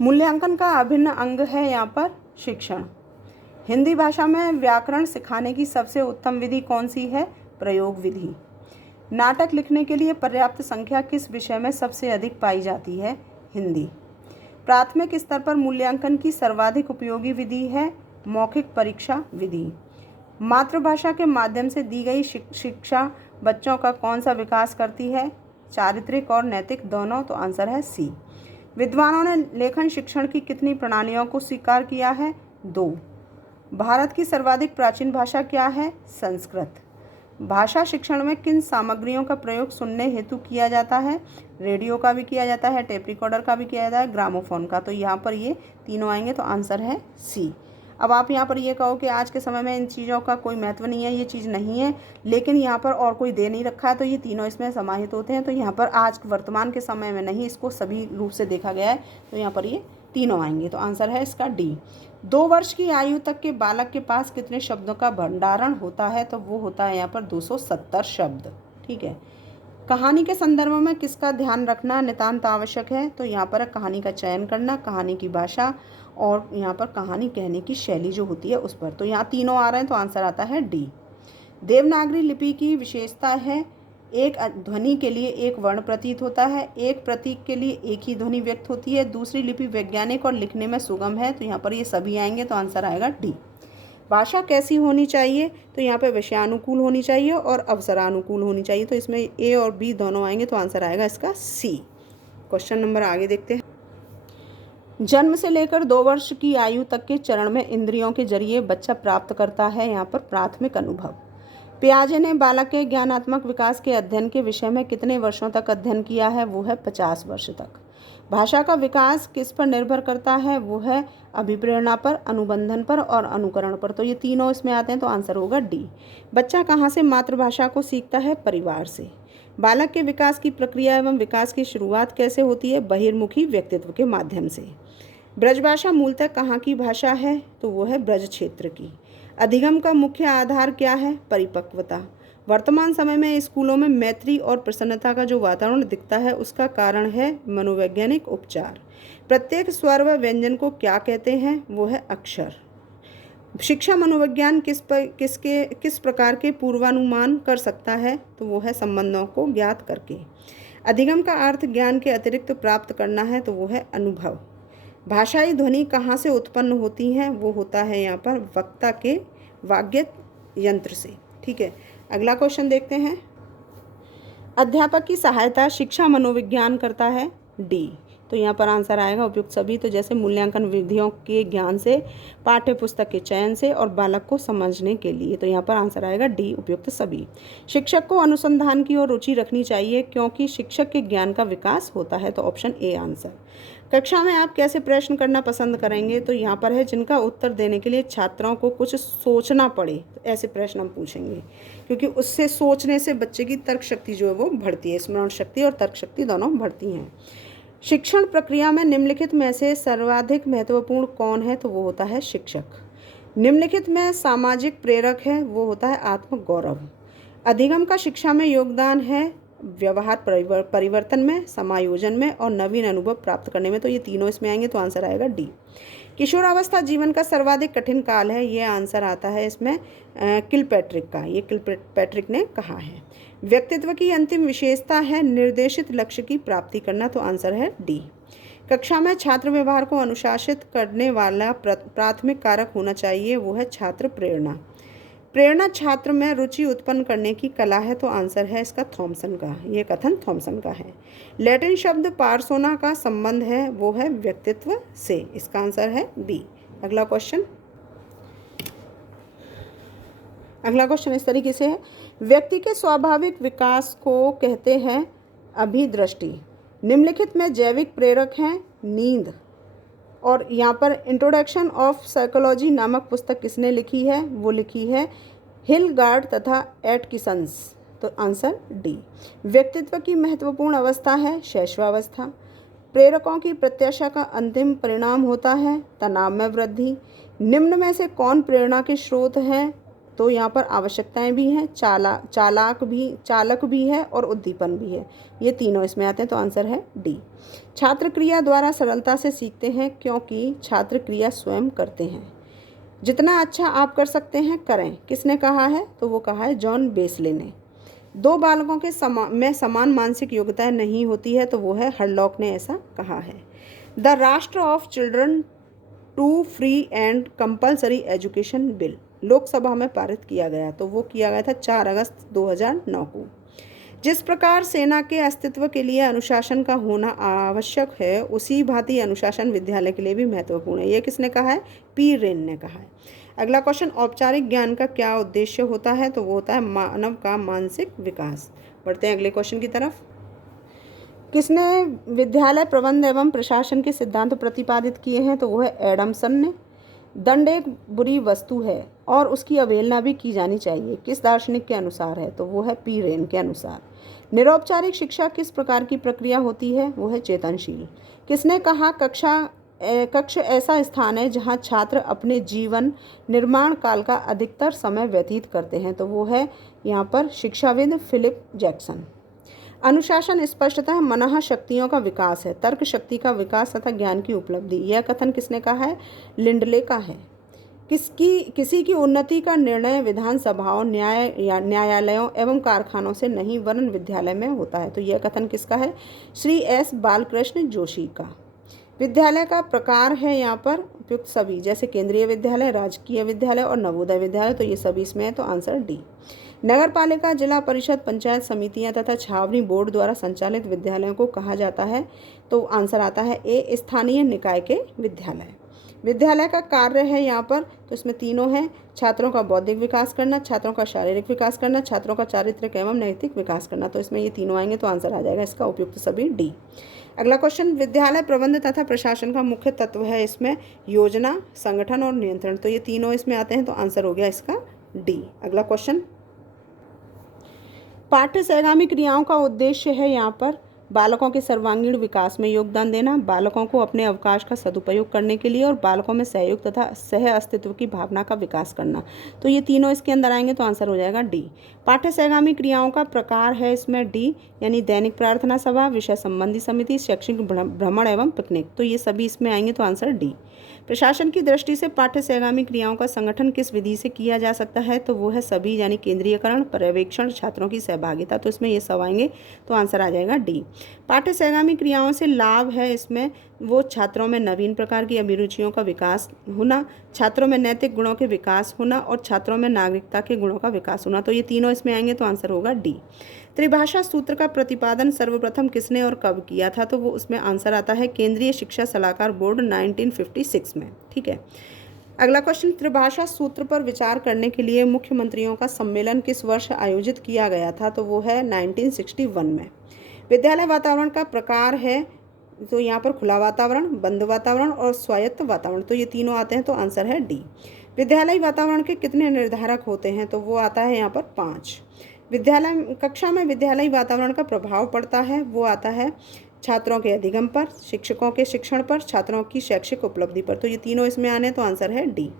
मूल्यांकन का अभिन्न अंग है यहाँ पर शिक्षण। हिंदी भाषा में व्याकरण सिखाने की सबसे उत्तम विधि कौन सी है? प्रयोग विधि। नाटक लिखने के लिए पर्याप्त संख्या किस विषय में सबसे अधिक पाई जाती है? हिंदी। प्राथमिक स्तर पर मूल्यांकन की सर्वाधिक उपयोगी विधि है मौखिक परीक्षा विधि। मातृभाषा के माध्यम से दी गई शिक्षा बच्चों का कौन सा विकास करती है? चारित्रिक और नैतिक दोनों, तो आंसर है सी। विद्वानों ने लेखन शिक्षण की कितनी प्रणालियों को स्वीकार किया है? 2। भारत की सर्वाधिक प्राचीन भाषा क्या है? संस्कृत। भाषा शिक्षण में किन सामग्रियों का प्रयोग सुनने हेतु किया जाता है? रेडियो का भी किया जाता है, टेप रिकॉर्डर का भी किया जाता है, ग्रामोफोन का। तो यहाँ पर ये तीनों आएंगे, तो आंसर है सी। अब आप यहाँ पर ये कहो कि आज के समय में इन चीज़ों का कोई महत्व नहीं है, ये चीज़ नहीं है, लेकिन यहाँ पर और कोई दे नहीं रखा है, तो ये तीनों इसमें समाहित होते हैं। तो यहाँ पर आज वर्तमान के समय में नहीं, इसको सभी रूप से देखा गया है, तो यहाँ पर ये तीनों आएंगे, तो आंसर है इसका डी। 2 वर्ष की आयु तक के बालक के पास कितने शब्दों का भंडारण होता है? तो वो होता है यहाँ पर 270 शब्द। ठीक है। कहानी के संदर्भ में किसका ध्यान रखना नितांत आवश्यक है? तो यहाँ पर कहानी का चयन करना, कहानी की भाषा और यहाँ पर कहानी कहने की शैली जो होती है उस पर। तो यहाँ तीनों आ रहे हैं, तो आंसर आता है डी। देवनागरी लिपि की विशेषता है एक ध्वनि के लिए एक वर्ण प्रतीत होता है, एक प्रतीक के लिए एक ही ध्वनि व्यक्त होती है, दूसरी लिपि वैज्ञानिक और लिखने में सुगम है। तो यहाँ पर ये सभी आएंगे, तो आंसर आएगा डी। भाषा कैसी होनी चाहिए? तो यहाँ पे विषयानुकूल होनी चाहिए और अवसरानुकूल होनी चाहिए। तो इसमें ए और बी दोनों आएंगे, तो आंसर आएगा इसका सी। क्वेश्चन नंबर आगे देखते हैं। जन्म से लेकर 2 वर्ष की आयु तक के चरण में इंद्रियों के जरिए बच्चा प्राप्त करता है यहाँ पर प्राथमिक अनुभव। पियाजे ने बालक के ज्ञानात्मक विकास के अध्ययन के विषय में कितने वर्षों तक अध्ययन किया है? वो है 50 वर्ष तक। भाषा का विकास किस पर निर्भर करता है? वो है अभिप्रेरणा पर, अनुबंधन पर और अनुकरण पर। तो ये तीनों इसमें आते हैं, तो आंसर होगा डी। बच्चा कहाँ से मातृभाषा को सीखता है? परिवार से। बालक के विकास की प्रक्रिया एवं विकास की शुरुआत कैसे होती है? बहिर्मुखी व्यक्तित्व के माध्यम से। ब्रजभाषा मूलतः कहाँ की भाषा है? तो वो है ब्रज क्षेत्र की। अधिगम का मुख्य आधार क्या है? परिपक्वता। वर्तमान समय में स्कूलों में मैत्री और प्रसन्नता का जो वातावरण दिखता है उसका कारण है मनोवैज्ञानिक उपचार। प्रत्येक स्वर व व्यंजन को क्या कहते हैं? वो है अक्षर। शिक्षा मनोविज्ञान किस प्रकार के पूर्वानुमान कर सकता है? तो वो है संबंधों को ज्ञात करके। अधिगम का अर्थ ज्ञान के अतिरिक्त प्राप्त करना है, तो वो है अनुभव। भाषाई ध्वनि कहाँ से उत्पन्न होती हैं? वो होता है यहाँ पर वक्ता के वाग्यत यंत्र से। ठीक है। अगला क्वेश्चन देखते हैं। अध्यापक की सहायता शिक्षा मनोविज्ञान करता है? डी। तो यहाँ पर आंसर आएगा उपयुक्त सभी। तो जैसे मूल्यांकन विधियों के ज्ञान से, पाठ्य पुस्तक के चयन से और बालक को समझने के लिए। तो यहाँ पर आंसर आएगा डी, उपयुक्त सभी। शिक्षक को अनुसंधान की ओर रुचि रखनी चाहिए क्योंकि शिक्षक के ज्ञान का विकास होता है। तो ऑप्शन ए आंसर। कक्षा में आप कैसे प्रश्न करना पसंद करेंगे? तो यहाँ पर है जिनका उत्तर देने के लिए छात्रों को कुछ सोचना पड़े, तो ऐसे प्रश्न हम पूछेंगे, क्योंकि उससे सोचने से बच्चे की तर्क शक्ति जो है वो बढ़ती है। स्मरण शक्ति और तर्क शक्ति दोनों बढ़ती हैं। शिक्षण प्रक्रिया में निम्नलिखित में से सर्वाधिक महत्वपूर्ण कौन है? तो वो होता है शिक्षक। निम्नलिखित में सामाजिक प्रेरक है, वो होता है आत्मगौरव। अधिगम का शिक्षा में योगदान है व्यवहार परिवर्तन में, समायोजन में और नवीन अनुभव प्राप्त करने में। तो ये तीनों इसमें आएंगे, तो आंसर आएगा डी। किशोरावस्था जीवन का सर्वाधिक कठिन काल है, ये आंसर आता है इसमें किलपैट्रिक का। ये किलपैट्रिक ने कहा है। व्यक्तित्व की अंतिम विशेषता है निर्देशित लक्ष्य की प्राप्ति करना। तो आंसर है डी। कक्षा में छात्र व्यवहार को अनुशासित करने वाला प्राथमिक कारक होना चाहिए, वो है छात्र प्रेरणा। प्रेरणा छात्र में रुचि उत्पन्न करने की कला है। तो आंसर है इसका थॉमसन का। ये कथन थॉमसन का है। लैटिन शब्द पार्सोना का संबंध है, वो है व्यक्तित्व से। इसका आंसर है बी। अगला क्वेश्चन इस तरीके से है। व्यक्ति के स्वाभाविक विकास को कहते हैं अभिदृष्टि। निम्नलिखित में जैविक प्रेरक हैं नींद, और यहाँ पर इंट्रोडक्शन ऑफ साइकोलॉजी नामक पुस्तक किसने लिखी है? वो लिखी है हिलगार्ड तथा एटकिसंस। तो आंसर डी। व्यक्तित्व की महत्वपूर्ण अवस्था है शैशवावस्था। प्रेरकों की प्रत्याशा का अंतिम परिणाम होता है तनाव में वृद्धि। निम्न में से कौन प्रेरणा के स्रोत हैं? तो यहाँ पर आवश्यकताएं भी हैं, चालक भी है और उद्दीपन भी है। ये तीनों इसमें आते हैं, तो आंसर है डी। छात्र क्रिया द्वारा सरलता से सीखते हैं क्योंकि छात्र क्रिया स्वयं करते हैं। जितना अच्छा आप कर सकते हैं करें, किसने कहा है? तो वो कहा है जॉन बेसले ने। दो बालकों के में समान मानसिक योग्यता नहीं होती है, तो वो है हरलॉक ने ऐसा कहा है। द राष्ट्र of children to free and compulsory education bill Lok Sabha में पारित किया गया, तो वो किया गया था 4 अगस्त 2009 को। जिस प्रकार सेना के अस्तित्व के लिए अनुशासन का होना आवश्यक है, उसी भांति अनुशासन विद्यालय के लिए भी महत्वपूर्ण है। ये किसने कहा है? पी रेन ने कहा है। अगला क्वेश्चन, औपचारिक ज्ञान का क्या उद्देश्य होता है? तो वो होता है मानव का मानसिक विकास। बढ़ते हैं अगले क्वेश्चन की तरफ। किसने विद्यालय प्रबंध एवं प्रशासन के सिद्धांत प्रतिपादित किए हैं? तो वो है एडमसन ने। दंड एक बुरी वस्तु है और उसकी अवहेलना भी की जानी चाहिए, किस दार्शनिक के अनुसार है? तो वो है पी रेन के अनुसार। निरौपचारिक शिक्षा किस प्रकार की प्रक्रिया होती है? वो है चेतनशील। किसने कहा कक्ष ऐसा स्थान है जहाँ छात्र अपने जीवन निर्माण काल का अधिकतर समय व्यतीत करते हैं? तो वो है यहाँ पर शिक्षाविद फिलिप जैक्सन। अनुशासन स्पष्टतः मनः शक्तियों का विकास है, तर्क शक्ति का विकास तथा ज्ञान की उपलब्धि। यह कथन किसने कहा है? लिंडले का है। किसी की उन्नति का निर्णय विधानसभाओं, न्यायालयों एवं कारखानों से नहीं वरन विद्यालय में होता है, तो यह कथन किसका है? श्री एस बालकृष्ण जोशी का। विद्यालय का प्रकार है यहाँ पर उपयुक्त सभी, जैसे केंद्रीय विद्यालय, राजकीय विद्यालय और नवोदय विद्यालय, तो ये सभी इसमें है, तो आंसर डी। नगर पालिका, जिला परिषद, पंचायत समितियां तथा छावनी बोर्ड द्वारा संचालित विद्यालयों को कहा जाता है, तो आंसर आता है ए स्थानीय निकाय के विद्यालय। विद्यालय का कार्य है यहाँ पर, तो इसमें तीनों हैं, छात्रों का बौद्धिक विकास करना, छात्रों का शारीरिक विकास करना, छात्रों का चारित्रिक एवं नैतिक विकास करना, तो इसमें ये तीनों आएंगे, तो आंसर आ जाएगा इसका उपयुक्त सभी डी। अगला क्वेश्चन, विद्यालय प्रबंध तथा प्रशासन का मुख्य तत्व है इसमें योजना, संगठन और नियंत्रण, तो ये तीनों इसमें आते हैं, तो आंसर हो गया इसका डी। अगला क्वेश्चन, पाठ्य सहगामी क्रियाओं का उद्देश्य है यहाँ पर बालकों के सर्वांगीण विकास में योगदान देना, बालकों को अपने अवकाश का सदुपयोग करने के लिए और बालकों में सहयोग तथा सह अस्तित्व की भावना का विकास करना, तो ये तीनों इसके अंदर आएंगे, तो आंसर हो जाएगा डी। पाठ्य सहगामी क्रियाओं का प्रकार है इसमें डी, यानी दैनिक प्रार्थना सभा, विषय संबंधी समिति, शैक्षिक भ्रमण एवं पिकनिक, तो ये सभी इसमें आएंगे, तो आंसर डी। प्रशासन की दृष्टि से पाठ्य सहगामी क्रियाओं का संगठन किस विधि से किया जा सकता है? तो वो है सभी, यानी केंद्रीयकरण, पर्यवेक्षण, छात्रों की सहभागिता, तो इसमें ये सब आएंगे, तो आंसर आ जाएगा डी। पाठ्य सहगामी क्रियाओं से लाभ है इसमें वो छात्रों में नवीन प्रकार की अभिरुचियों का विकास होना, छात्रों में नैतिक गुणों के विकास होना और छात्रों में नागरिकता के गुणों का विकास होना, तो ये तीनों इसमें आएंगे, तो आंसर होगा डी। त्रिभाषा सूत्र का प्रतिपादन सर्वप्रथम किसने और कब किया था? तो वो उसमें आंसर आता है केंद्रीय शिक्षा सलाहकार बोर्ड 1956 में। ठीक है, अगला क्वेश्चन, त्रिभाषा सूत्र पर विचार करने के लिए मुख्यमंत्रियों का सम्मेलन किस वर्ष आयोजित किया गया था? तो वो है 1961 में। विद्यालय वातावरण का प्रकार है, तो यहाँ पर खुला वातावरण, बंद वातावरण और स्वायत्त वातावरण, तो ये तीनों आते हैं, तो आंसर है डी। विद्यालय वातावरण के कितने निर्धारक होते हैं? तो वो आता है यहाँ पर 5। विद्यालय कक्षा में विद्यालयी वातावरण का प्रभाव पड़ता है, वो आता है छात्रों के अधिगम पर, शिक्षकों के शिक्षण पर, छात्रों की शैक्षिक उपलब्धि पर, तो ये तीनों इसमें आने, तो आंसर है डी।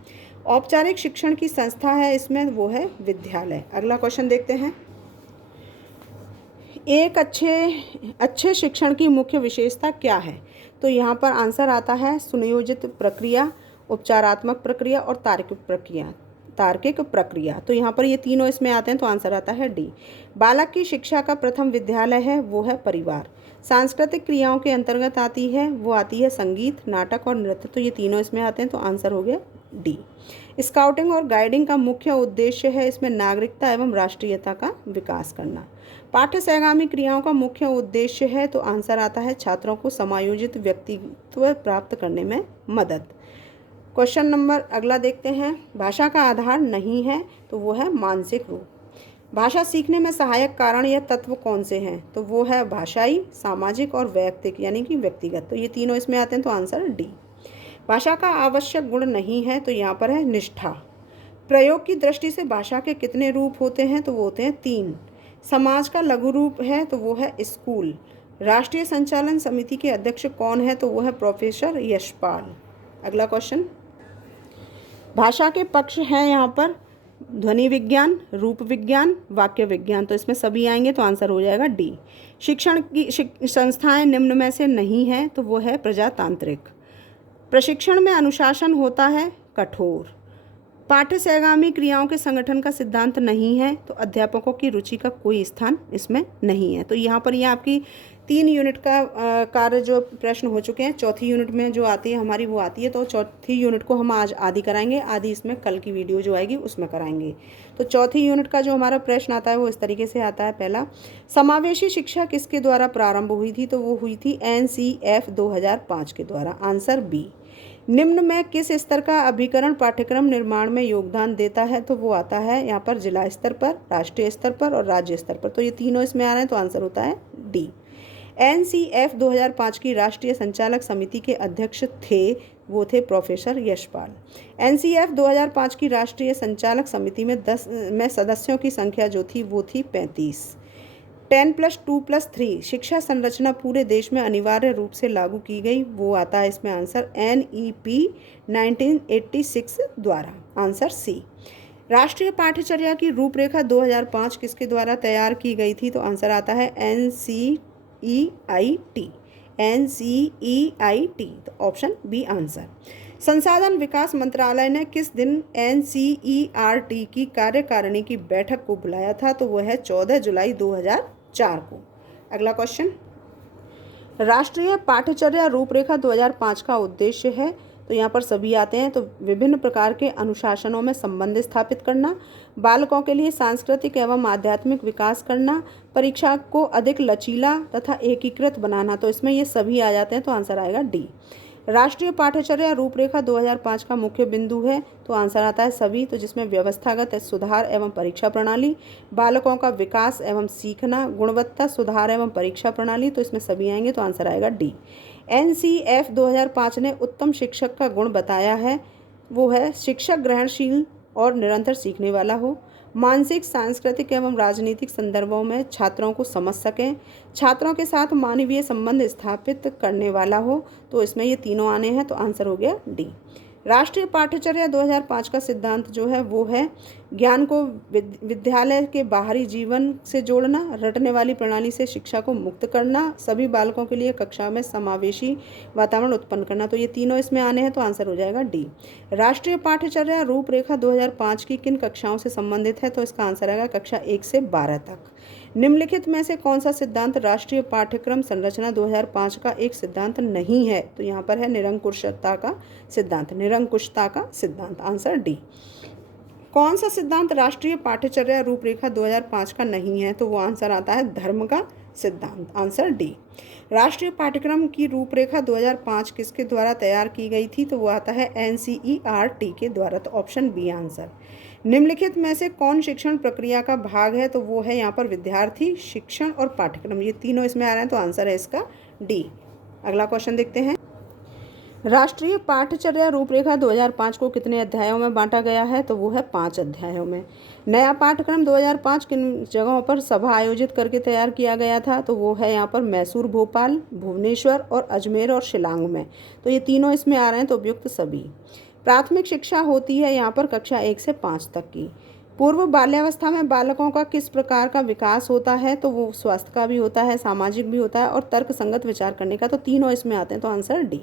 औपचारिक शिक्षण की संस्था है इसमें, वो है विद्यालय। अगला क्वेश्चन देखते हैं, एक अच्छे शिक्षण की मुख्य विशेषता क्या है? तो यहाँ पर आंसर आता है सुनियोजित प्रक्रिया, उपचारात्मक प्रक्रिया और तार्किक प्रक्रिया, तो यहाँ पर ये तीनों इसमें आते हैं, तो आंसर आता है डी। बालक की शिक्षा का प्रथम विद्यालय है, वो है परिवार। सांस्कृतिक क्रियाओं के अंतर्गत आती है, वो आती है संगीत, नाटक और नृत्य, तो ये तीनों इसमें आते हैं, तो आंसर हो गया डी। स्काउटिंग और गाइडिंग का मुख्य उद्देश्य है इसमें नागरिकता एवं राष्ट्रीयता का विकास करना। पाठ्य सहगामी क्रियाओं का मुख्य उद्देश्य है, तो आंसर आता है छात्रों को समायोजित व्यक्तित्व प्राप्त करने में मदद। क्वेश्चन नंबर अगला देखते हैं, भाषा का आधार नहीं है, तो वो है मानसिक रूप। भाषा सीखने में सहायक कारण या तत्व कौन से हैं? तो वो है भाषाई, सामाजिक और वैयक्तिक, यानी कि व्यक्तिगत, तो ये तीनों इसमें आते हैं, तो आंसर डी। भाषा का आवश्यक गुण नहीं है, तो यहाँ पर है निष्ठा। प्रयोग की दृष्टि से भाषा के कितने रूप होते हैं, तो वो होते हैं 3। समाज का लघु रूप है, तो वो है स्कूल। राष्ट्रीय संचालन समिति के अध्यक्ष कौन है, तो वो है प्रोफेसर यशपाल। अगला क्वेश्चन, भाषा के पक्ष हैं यहाँ पर ध्वनि विज्ञान, रूप विज्ञान, वाक्य विज्ञान, तो इसमें सभी आएंगे, तो आंसर हो जाएगा डी। शिक्षण की संस्थाएं निम्न में से नहीं है, तो वो है प्रजातांत्रिक। प्रशिक्षण में अनुशासन होता है कठोर। पाठ्य सहगामी क्रियाओं के संगठन का सिद्धांत नहीं है, तो अध्यापकों की रुचि का कोई स्थान इसमें नहीं है। तो यहाँ पर ये आपकी 3 यूनिट का कार्य जो प्रश्न हो चुके हैं। चौथी यूनिट में जो आती है हमारी वो आती है, तो चौथी यूनिट को हम आज आधी कराएंगे, आधी इसमें कल की वीडियो जो आएगी उसमें कराएंगे। तो चौथी यूनिट का जो हमारा प्रश्न आता है वो इस तरीके से आता है। पहला, समावेशी शिक्षा किसके द्वारा प्रारंभ हुई थी, तो वो हुई थी NCF 2005 के द्वारा। Answer B. निम्न में किस स्तर का अभिकरण पाठ्यक्रम निर्माण में योगदान देता है, तो वो आता है यहाँ पर जिला स्तर पर, राष्ट्रीय स्तर पर और राज्य स्तर पर। तो ये तीनों इसमें आ रहे हैं, तो आंसर होता है डी। NCF 2005 की राष्ट्रीय संचालक समिति के अध्यक्ष थे, वो थे प्रोफेसर यशपाल। NCF 2005 की राष्ट्रीय संचालक समिति में सदस्यों की संख्या जो थी वो थी 35। 10+2+3 शिक्षा संरचना पूरे देश में अनिवार्य रूप से लागू की गई, वो आता है इसमें आंसर NEP 1986 द्वारा। Answer C. राष्ट्रीय पाठ्यचर्या की रूपरेखा 2005 किसके द्वारा तैयार की गई थी, तो आंसर आता है NCERT। NCERT, तो ऑप्शन बी आंसर। संसाधन विकास मंत्रालय ने किस दिन NCERT की कार्यकारिणी की बैठक को बुलाया था, तो वह है 14 जुलाई 2004 को। अगला क्वेश्चन, राष्ट्रीय पाठ्यचर्या रूपरेखा 2005 का उद्देश्य है, तो यहाँ पर सभी आते हैं। तो विभिन्न प्रकार के अनुशासनों में संबंध स्थापित करना, बालकों के लिए सांस्कृतिक एवं आध्यात्मिक विकास करना, परीक्षा को अधिक लचीला तथा एकीकृत बनाना, तो इसमें ये सभी आ जाते हैं, तो आंसर आएगा डी। राष्ट्रीय पाठ्यचर्या रूपरेखा 2005 का मुख्य बिंदु है, तो आंसर आता है सभी, तो जिसमें व्यवस्थागत सुधार एवं परीक्षा प्रणाली, बालकों का विकास एवं सीखना, गुणवत्ता सुधार एवं परीक्षा प्रणाली, तो इसमें सभी आएंगे, तो आंसर आएगा डी। NCF 2005 ने उत्तम शिक्षक का गुण बताया है, वो है शिक्षक ग्रहणशील और निरंतर सीखने वाला हो, मानसिक, सांस्कृतिक एवं राजनीतिक संदर्भों में छात्रों को समझ सकें, छात्रों के साथ मानवीय संबंध स्थापित करने वाला हो, तो इसमें ये तीनों आने हैं, तो आंसर हो गया डी। राष्ट्रीय पाठ्यचर्या 2005 का सिद्धांत जो है वो है ज्ञान को विद्यालय के बाहरी जीवन से जोड़ना, रटने वाली प्रणाली से शिक्षा को मुक्त करना, सभी बालकों के लिए कक्षा में समावेशी वातावरण उत्पन्न करना, तो ये तीनों इसमें आने हैं, तो आंसर हो जाएगा डी। राष्ट्रीय पाठ्यचर्या रूपरेखा 2005 की किन कक्षाओं से संबंधित है, तो इसका आंसर आएगा कक्षा 1 से 12 तक। निम्नलिखित में से कौन सा सिद्धांत राष्ट्रीय पाठ्यक्रम संरचना 2005 का एक सिद्धांत नहीं है, तो यहाँ पर है निरंकुशता का सिद्धांत। निरंकुशता का सिद्धांत, आंसर डी। कौन सा सिद्धांत राष्ट्रीय पाठ्यचर्या रूपरेखा 2005 का नहीं है, तो वो आंसर आता है धर्म का सिद्धांत, आंसर डी। राष्ट्रीय पाठ्यक्रम की रूपरेखा 2005 किसके द्वारा तैयार की गई थी, तो वो आता है NCERT के द्वारा, तो ऑप्शन बी आंसर। निम्नलिखित में से कौन शिक्षण प्रक्रिया का भाग है, तो वो है यहाँ पर विद्यार्थी, शिक्षण और पाठ्यक्रम, ये तीनों इसमें आ रहे हैं, तो आंसर है इसका डी। अगला क्वेश्चन देखते हैं, राष्ट्रीय पाठ्यचर्या रूपरेखा 2005 को कितने अध्यायों में बांटा गया है, तो वो है 5 अध्यायों में। नया पाठ्यक्रम 2005 किन जगहों पर सभा आयोजित करके तैयार किया गया था, तो वो है यहाँ पर मैसूर, भोपाल, भुवनेश्वर और अजमेर और शिलांग में, तो ये तीनों इसमें आ रहे हैं, तो उपयुक्त सभी। प्राथमिक शिक्षा होती है यहाँ पर कक्षा 1 से 5 तक की। पूर्व बाल्यावस्था में बालकों का किस प्रकार का विकास होता है, तो वो स्वास्थ्य का भी होता है, सामाजिक भी होता है और तर्क संगत विचार करने का, तो तीनों इसमें आते हैं, तो आंसर डी।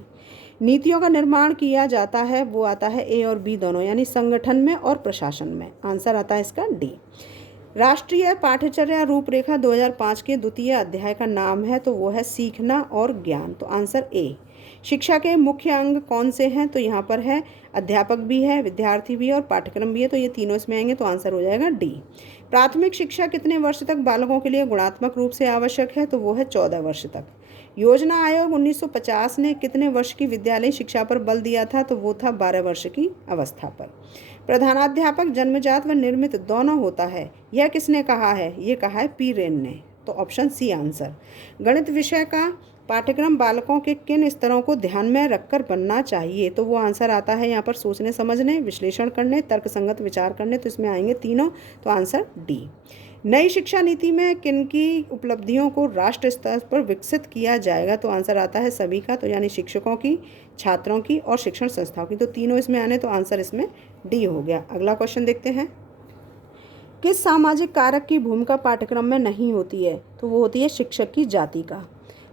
नीतियों का निर्माण किया जाता है, वो आता है ए और बी दोनों, यानी संगठन में और प्रशासन में, आंसर आता है इसका डी। राष्ट्रीय पाठ्यचर्या रूपरेखा 2005 के द्वितीय अध्याय का नाम है, तो वो है सीखना और ज्ञान, तो आंसर ए। शिक्षा के मुख्य अंग कौन से हैं, तो यहाँ पर है अध्यापक भी है, विद्यार्थी भी है और पाठ्यक्रम भी है, तो ये तीनों इसमें आएंगे, तो आंसर हो जाएगा डी। प्राथमिक शिक्षा कितने वर्ष तक बालकों के लिए गुणात्मक रूप से आवश्यक है, तो वो है 14 वर्ष तक। योजना आयोग 1950 ने कितने वर्ष की विद्यालय शिक्षा पर बल दिया था, तो वो था 12 वर्ष की अवस्था पर। प्रधानाध्यापक जन्मजात व निर्मित दोनों होता है, यह किसने कहा है, ये कहा है पी रेन ने, तो ऑप्शन सी आंसर। गणित विषय का पाठ्यक्रम बालकों के किन स्तरों को ध्यान में रखकर बनना चाहिए? तो वो आंसर आता है यहाँ पर सोचने समझने, विश्लेषण करने, तर्कसंगत विचार करने। तो इसमें आएंगे तीनों, तो आंसर डी। नई शिक्षा नीति में किनकी उपलब्धियों को राष्ट्र स्तर पर विकसित किया जाएगा? तो आंसर आता है सभी का, तो यानी शिक्षकों की, छात्रों की और शिक्षण संस्थाओं की। तो तीनों इसमें आने, तो आंसर इसमें डी हो गया। अगला क्वेश्चन देखते हैं। किस सामाजिक कारक की भूमिका पाठ्यक्रम में नहीं होती है? तो वो होती है शिक्षक की जाति का।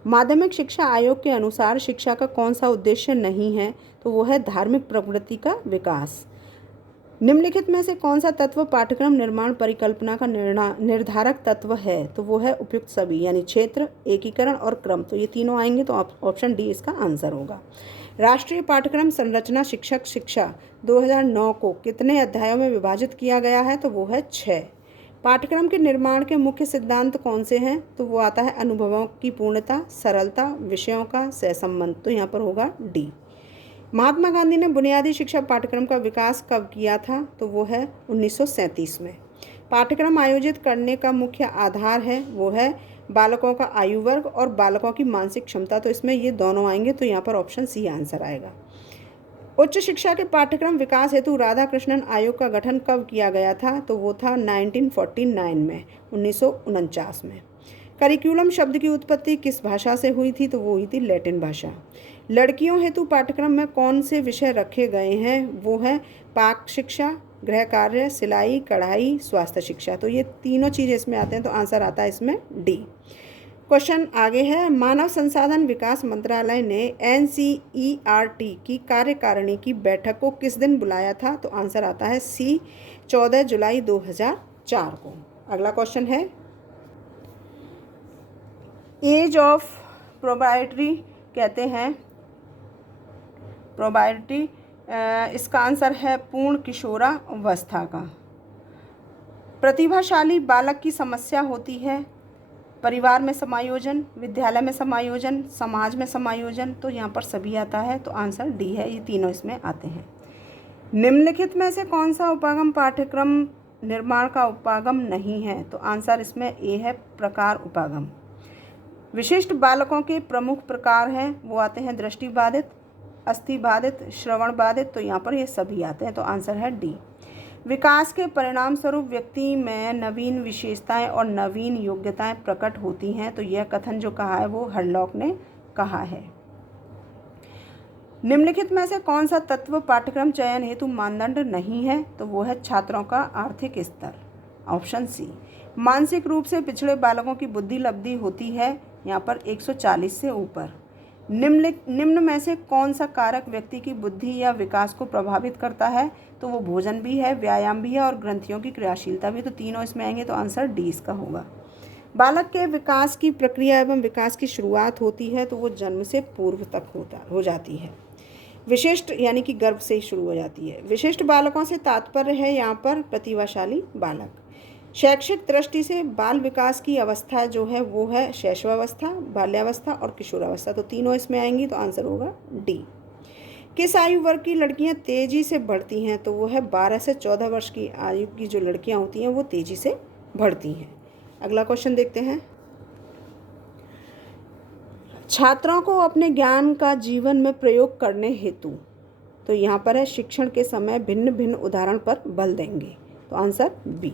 माध्यमिक शिक्षा आयोग के अनुसार शिक्षा का कौन सा उद्देश्य नहीं है? तो वो है धार्मिक प्रवृत्ति का विकास। निम्नलिखित में से कौन सा तत्व पाठ्यक्रम निर्माण परिकल्पना का निर्धारक तत्व है? तो वो है उपयुक्त सभी, यानी क्षेत्र, एकीकरण और क्रम। तो ये तीनों आएंगे, तो ऑप्शन डी इसका आंसर होगा। राष्ट्रीय पाठ्यक्रम संरचना शिक्षक शिक्षा 2009 को कितने अध्यायों में विभाजित किया गया है? तो वो है 6। पाठ्यक्रम के निर्माण के मुख्य सिद्धांत कौन से हैं? तो वो आता है अनुभवों की पूर्णता, सरलता, विषयों का सहसंबंध। तो यहाँ पर होगा डी। महात्मा गांधी ने बुनियादी शिक्षा पाठ्यक्रम का विकास कब किया था? तो वो है 1937 में। पाठ्यक्रम आयोजित करने का मुख्य आधार है, वो है बालकों का आयु वर्ग और बालकों की मानसिक क्षमता। तो इसमें ये दोनों आएंगे, तो यहाँ पर ऑप्शन सी आंसर आएगा। उच्च शिक्षा के पाठ्यक्रम विकास हेतु राधाकृष्णन आयोग का गठन कब किया गया था? तो वो था 1949 में, 1949 में। करिकुलम शब्द की उत्पत्ति किस भाषा से हुई थी? तो वो हुई थी लैटिन भाषा। लड़कियों हेतु पाठ्यक्रम में कौन से विषय रखे गए हैं? वो है पाक शिक्षा, गृह कार्य, सिलाई, कढ़ाई, स्वास्थ्य शिक्षा। तो ये तीनों चीज़ें इसमें आते हैं, तो आंसर आता है इसमें डी। क्वेश्चन आगे है। मानव संसाधन विकास मंत्रालय ने NCERT की कार्यकारिणी की बैठक को किस दिन बुलाया था? तो आंसर आता है सी, 14 जुलाई 2004 को। अगला क्वेश्चन है। एज ऑफ प्रोबाइटरी कहते हैं, प्रोबाइटरी इसका आंसर है पूर्ण किशोरावस्था का। प्रतिभाशाली बालक की समस्या होती है परिवार में समायोजन, विद्यालय में समायोजन, समाज में समायोजन। तो यहाँ पर सभी आता है, तो आंसर डी है, ये तीनों इसमें आते हैं। निम्नलिखित में से कौन सा उपागम पाठ्यक्रम निर्माण का उपागम नहीं है? तो आंसर इसमें ए है, प्रकार उपागम। विशिष्ट बालकों के प्रमुख प्रकार हैं, वो आते हैं दृष्टिबाधित, अस्थिबाधित, श्रवण बाधित। तो यहाँ पर ये सभी आते हैं, तो आंसर है डी। विकास के परिणाम स्वरूप व्यक्ति में नवीन विशेषताएं और नवीन योग्यताएं प्रकट होती हैं। तो यह कथन जो कहा है वो हरलॉक ने कहा है। निम्नलिखित में से कौन सा तत्व पाठ्यक्रम चयन हेतु मानदंड नहीं है? तो वो है छात्रों का आर्थिक स्तर, ऑप्शन सी। मानसिक रूप से पिछड़े बालकों की बुद्धि लब्धि होती है यहाँ पर 140 से ऊपर। निम्न में से कौन सा कारक व्यक्ति की बुद्धि या विकास को प्रभावित करता है? तो वो भोजन भी है, व्यायाम भी है और ग्रंथियों की क्रियाशीलता भी। तो तीनों इसमें आएंगे, तो आंसर डी इसका होगा। बालक के विकास की प्रक्रिया एवं विकास की शुरुआत होती है, तो वो जन्म से पूर्व तक हो जाती है। विशिष्ट यानी कि गर्भ से ही शुरू हो जाती है। विशिष्ट बालकों से तात्पर्य है यहाँ पर प्रतिभाशाली बालक। शैक्षिक दृष्टि से बाल विकास की अवस्था जो है वो है शैशवावस्था, बाल्यावस्था और किशोरावस्था। तो तीनों इसमें आएंगी, तो आंसर होगा डी। किस आयु वर्ग की लड़कियां तेजी से बढ़ती हैं? तो वो है 12 से 14 वर्ष की आयु की जो लड़कियां होती हैं वो तेजी से बढ़ती हैं। अगला क्वेश्चन देखते हैं। छात्रों को अपने ज्ञान का जीवन में प्रयोग करने हेतु, तो यहाँ पर है शिक्षण के समय भिन्न भिन्न उदाहरण पर बल देंगे। तो आंसर बी।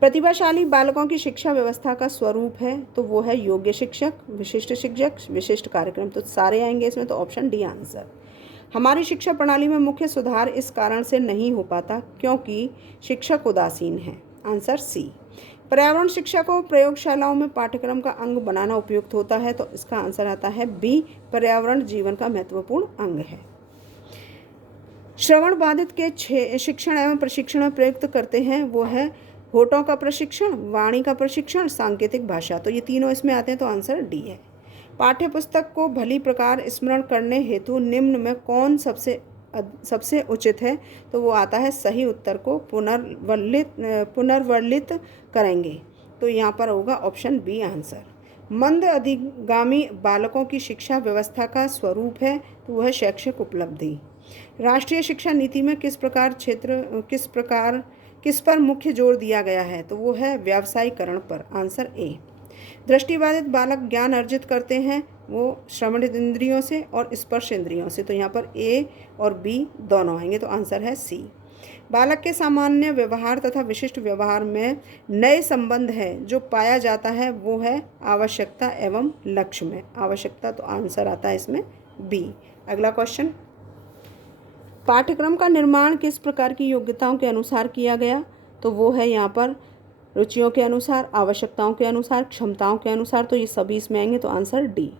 प्रतिभाशाली बालकों की शिक्षा व्यवस्था का स्वरूप है, तो वो है योग्य शिक्षक, विशिष्ट शिक्षक, विशिष्ट कार्यक्रम। तो सारे आएंगे इसमें, तो ऑप्शन डी आंसर। हमारी शिक्षा प्रणाली में मुख्य सुधार इस कारण से नहीं हो पाता क्योंकि शिक्षक उदासीन है, आंसर सी। पर्यावरण शिक्षा को प्रयोगशालाओं में पाठ्यक्रम का अंग बनाना उपयुक्त होता है, तो इसका आंसर आता है बी, पर्यावरण जीवन का महत्वपूर्ण अंग है। श्रवण बाधित के शिक्षण एवं प्रशिक्षण में प्रयुक्त करते हैं, वो है होठों का प्रशिक्षण, वाणी का प्रशिक्षण, सांकेतिक भाषा। तो ये तीनों इसमें आते हैं, तो आंसर डी है। पाठ्य पुस्तक को भली प्रकार स्मरण करने हेतु निम्न में कौन सबसे उचित है? तो वो आता है सही उत्तर को पुनर्वर्लित करेंगे। तो यहाँ पर होगा ऑप्शन बी आंसर। मंद अधिगामी बालकों की शिक्षा व्यवस्था का स्वरूप है, तो वह शैक्षिक उपलब्धि। राष्ट्रीय शिक्षा नीति में किस पर मुख्य जोर दिया गया है? तो वो है व्यावसायीकरण पर, आंसर ए। दृष्टिबाधित बालक ज्ञान अर्जित करते हैं, वो श्रवण इंद्रियों से और स्पर्श इंद्रियों से। तो यहाँ पर ए और बी दोनों आएंगे, तो आंसर है सी। बालक के सामान्य व्यवहार तथा विशिष्ट व्यवहार में नए संबंध है जो पाया जाता है वो है आवश्यकता एवं लक्ष्य में। आवश्यकता, तो आंसर आता है इसमें बी। अगला क्वेश्चन, पाठ्यक्रम का निर्माण किस प्रकार की योग्यताओं के अनुसार किया गया? तो वो है यहाँ पर रुचियों के अनुसार, आवश्यकताओं के अनुसार, क्षमताओं के अनुसार। तो ये सभी इसमें आएंगे, तो आंसर डी।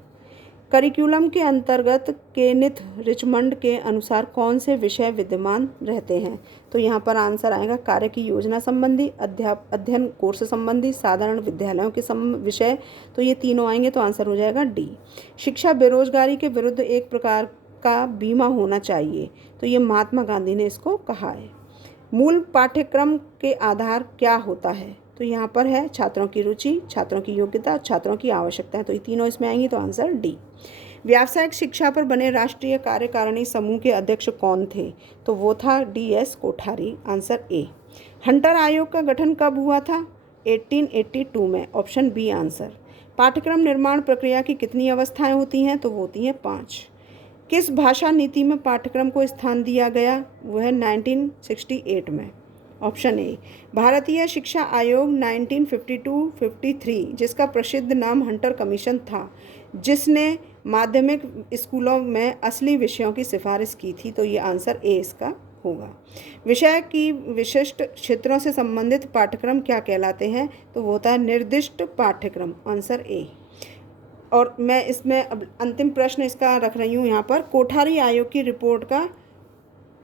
करिकुलम के अंतर्गत केनिथ रिचमंड के अनुसार कौन से विषय विद्यमान रहते हैं? तो यहाँ पर आंसर आएगा कार्य की योजना संबंधी, अध्ययन कोर्स संबंधी, साधारण विद्यालयों के विषय। तो ये तीनों आएंगे, तो आंसर हो जाएगा डी। शिक्षा बेरोजगारी के विरुद्ध एक प्रकार का बीमा होना चाहिए। तो ये महात्मा गांधी ने इसको कहा है। मूल पाठ्यक्रम के आधार क्या होता है? तो यहाँ पर है छात्रों की रुचि, छात्रों की योग्यता, छात्रों की आवश्यकता है। तो ये तीनों इसमें आएंगी, तो आंसर डी। व्यावसायिक शिक्षा पर बने राष्ट्रीय कार्यकारिणी समूह के अध्यक्ष कौन थे? तो वो था DS. Kothari, answer A. Hunter आयोग का गठन कब हुआ था? 1882 में, ऑप्शन बी आंसर। पाठ्यक्रम निर्माण प्रक्रिया की कितनी अवस्थाएं होती हैं? तो वो होती हैं 5। किस भाषा नीति में पाठ्यक्रम को स्थान दिया गया? वह है 1968 में, ऑप्शन ए। भारतीय शिक्षा आयोग 1952-53 जिसका प्रसिद्ध नाम हंटर कमीशन था, जिसने माध्यमिक स्कूलों में असली विषयों की सिफारिश की थी। तो ये आंसर ए इसका होगा। विषय की विशिष्ट क्षेत्रों से संबंधित पाठ्यक्रम क्या कहलाते हैं? तो वो होता है निर्दिष्ट पाठ्यक्रम, आंसर ए। और मैं इसमें अब अंतिम प्रश्न इसका रख रही हूँ यहाँ पर, कोठारी आयोग की रिपोर्ट का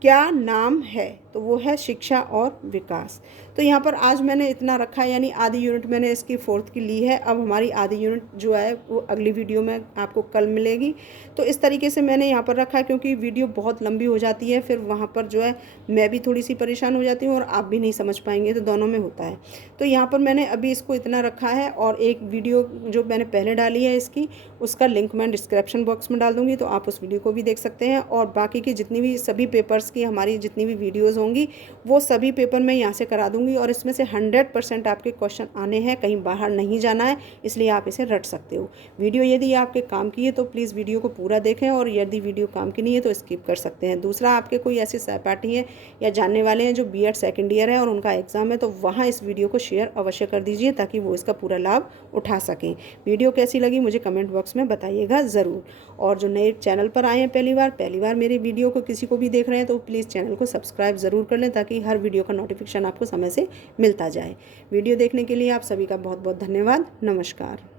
क्या नाम है? तो वो है शिक्षा और विकास। तो यहाँ पर आज मैंने इतना रखा है, यानी आधी यूनिट मैंने इसकी 4th की ली है। अब हमारी आधी यूनिट जो है वो अगली वीडियो में आपको कल मिलेगी। तो इस तरीके से मैंने यहाँ पर रखा है, क्योंकि वीडियो बहुत लंबी हो जाती है, फिर वहाँ पर जो है मैं भी थोड़ी सी परेशान हो जाती हूँ और आप भी नहीं समझ पाएंगे, तो दोनों में होता है। तो यहाँ पर मैंने अभी इसको इतना रखा है, और एक वीडियो जो मैंने पहले डाली है इसकी, उसका लिंक मैं डिस्क्रिप्शन बॉक्स में डाल दूँगी, तो आप उस वीडियो को भी देख सकते हैं। और बाकी की जितनी भी सभी पेपर्स की हमारी जितनी भी वीडियोज़ होंगी वो सभी पेपर मैं यहाँ से करा दूंगी, और इसमें से 100% आपके क्वेश्चन आने हैं, कहीं बाहर नहीं जाना है, इसलिए आप इसे रट सकते हो। वीडियो यदि आपके काम की है तो प्लीज़ वीडियो को पूरा देखें, और यदि वीडियो काम की नहीं है तो स्किप कर सकते हैं। दूसरा, आपके कोई ऐसे सहपाठी हैं या जानने वाले हैं जो B.Ed सेकेंड ईयर है और उनका एग्ज़ाम है, तो वहाँ इस वीडियो को शेयर अवश्य कर दीजिए ताकि वो इसका पूरा लाभ उठा सकें। वीडियो कैसी लगी मुझे कमेंट बॉक्स में बताइएगा ज़रूर। और जो नए चैनल पर आए हैं पहली बार मेरी वीडियो को किसी को भी देख रहे हैं, तो प्लीज़ चैनल को सब्सक्राइब ज़रूर कर लें ताकि हर वीडियो का नोटिफिकेशन आपको समय से मिलता जाए। वीडियो देखने के लिए आप सभी का बहुत बहुत धन्यवाद। नमस्कार।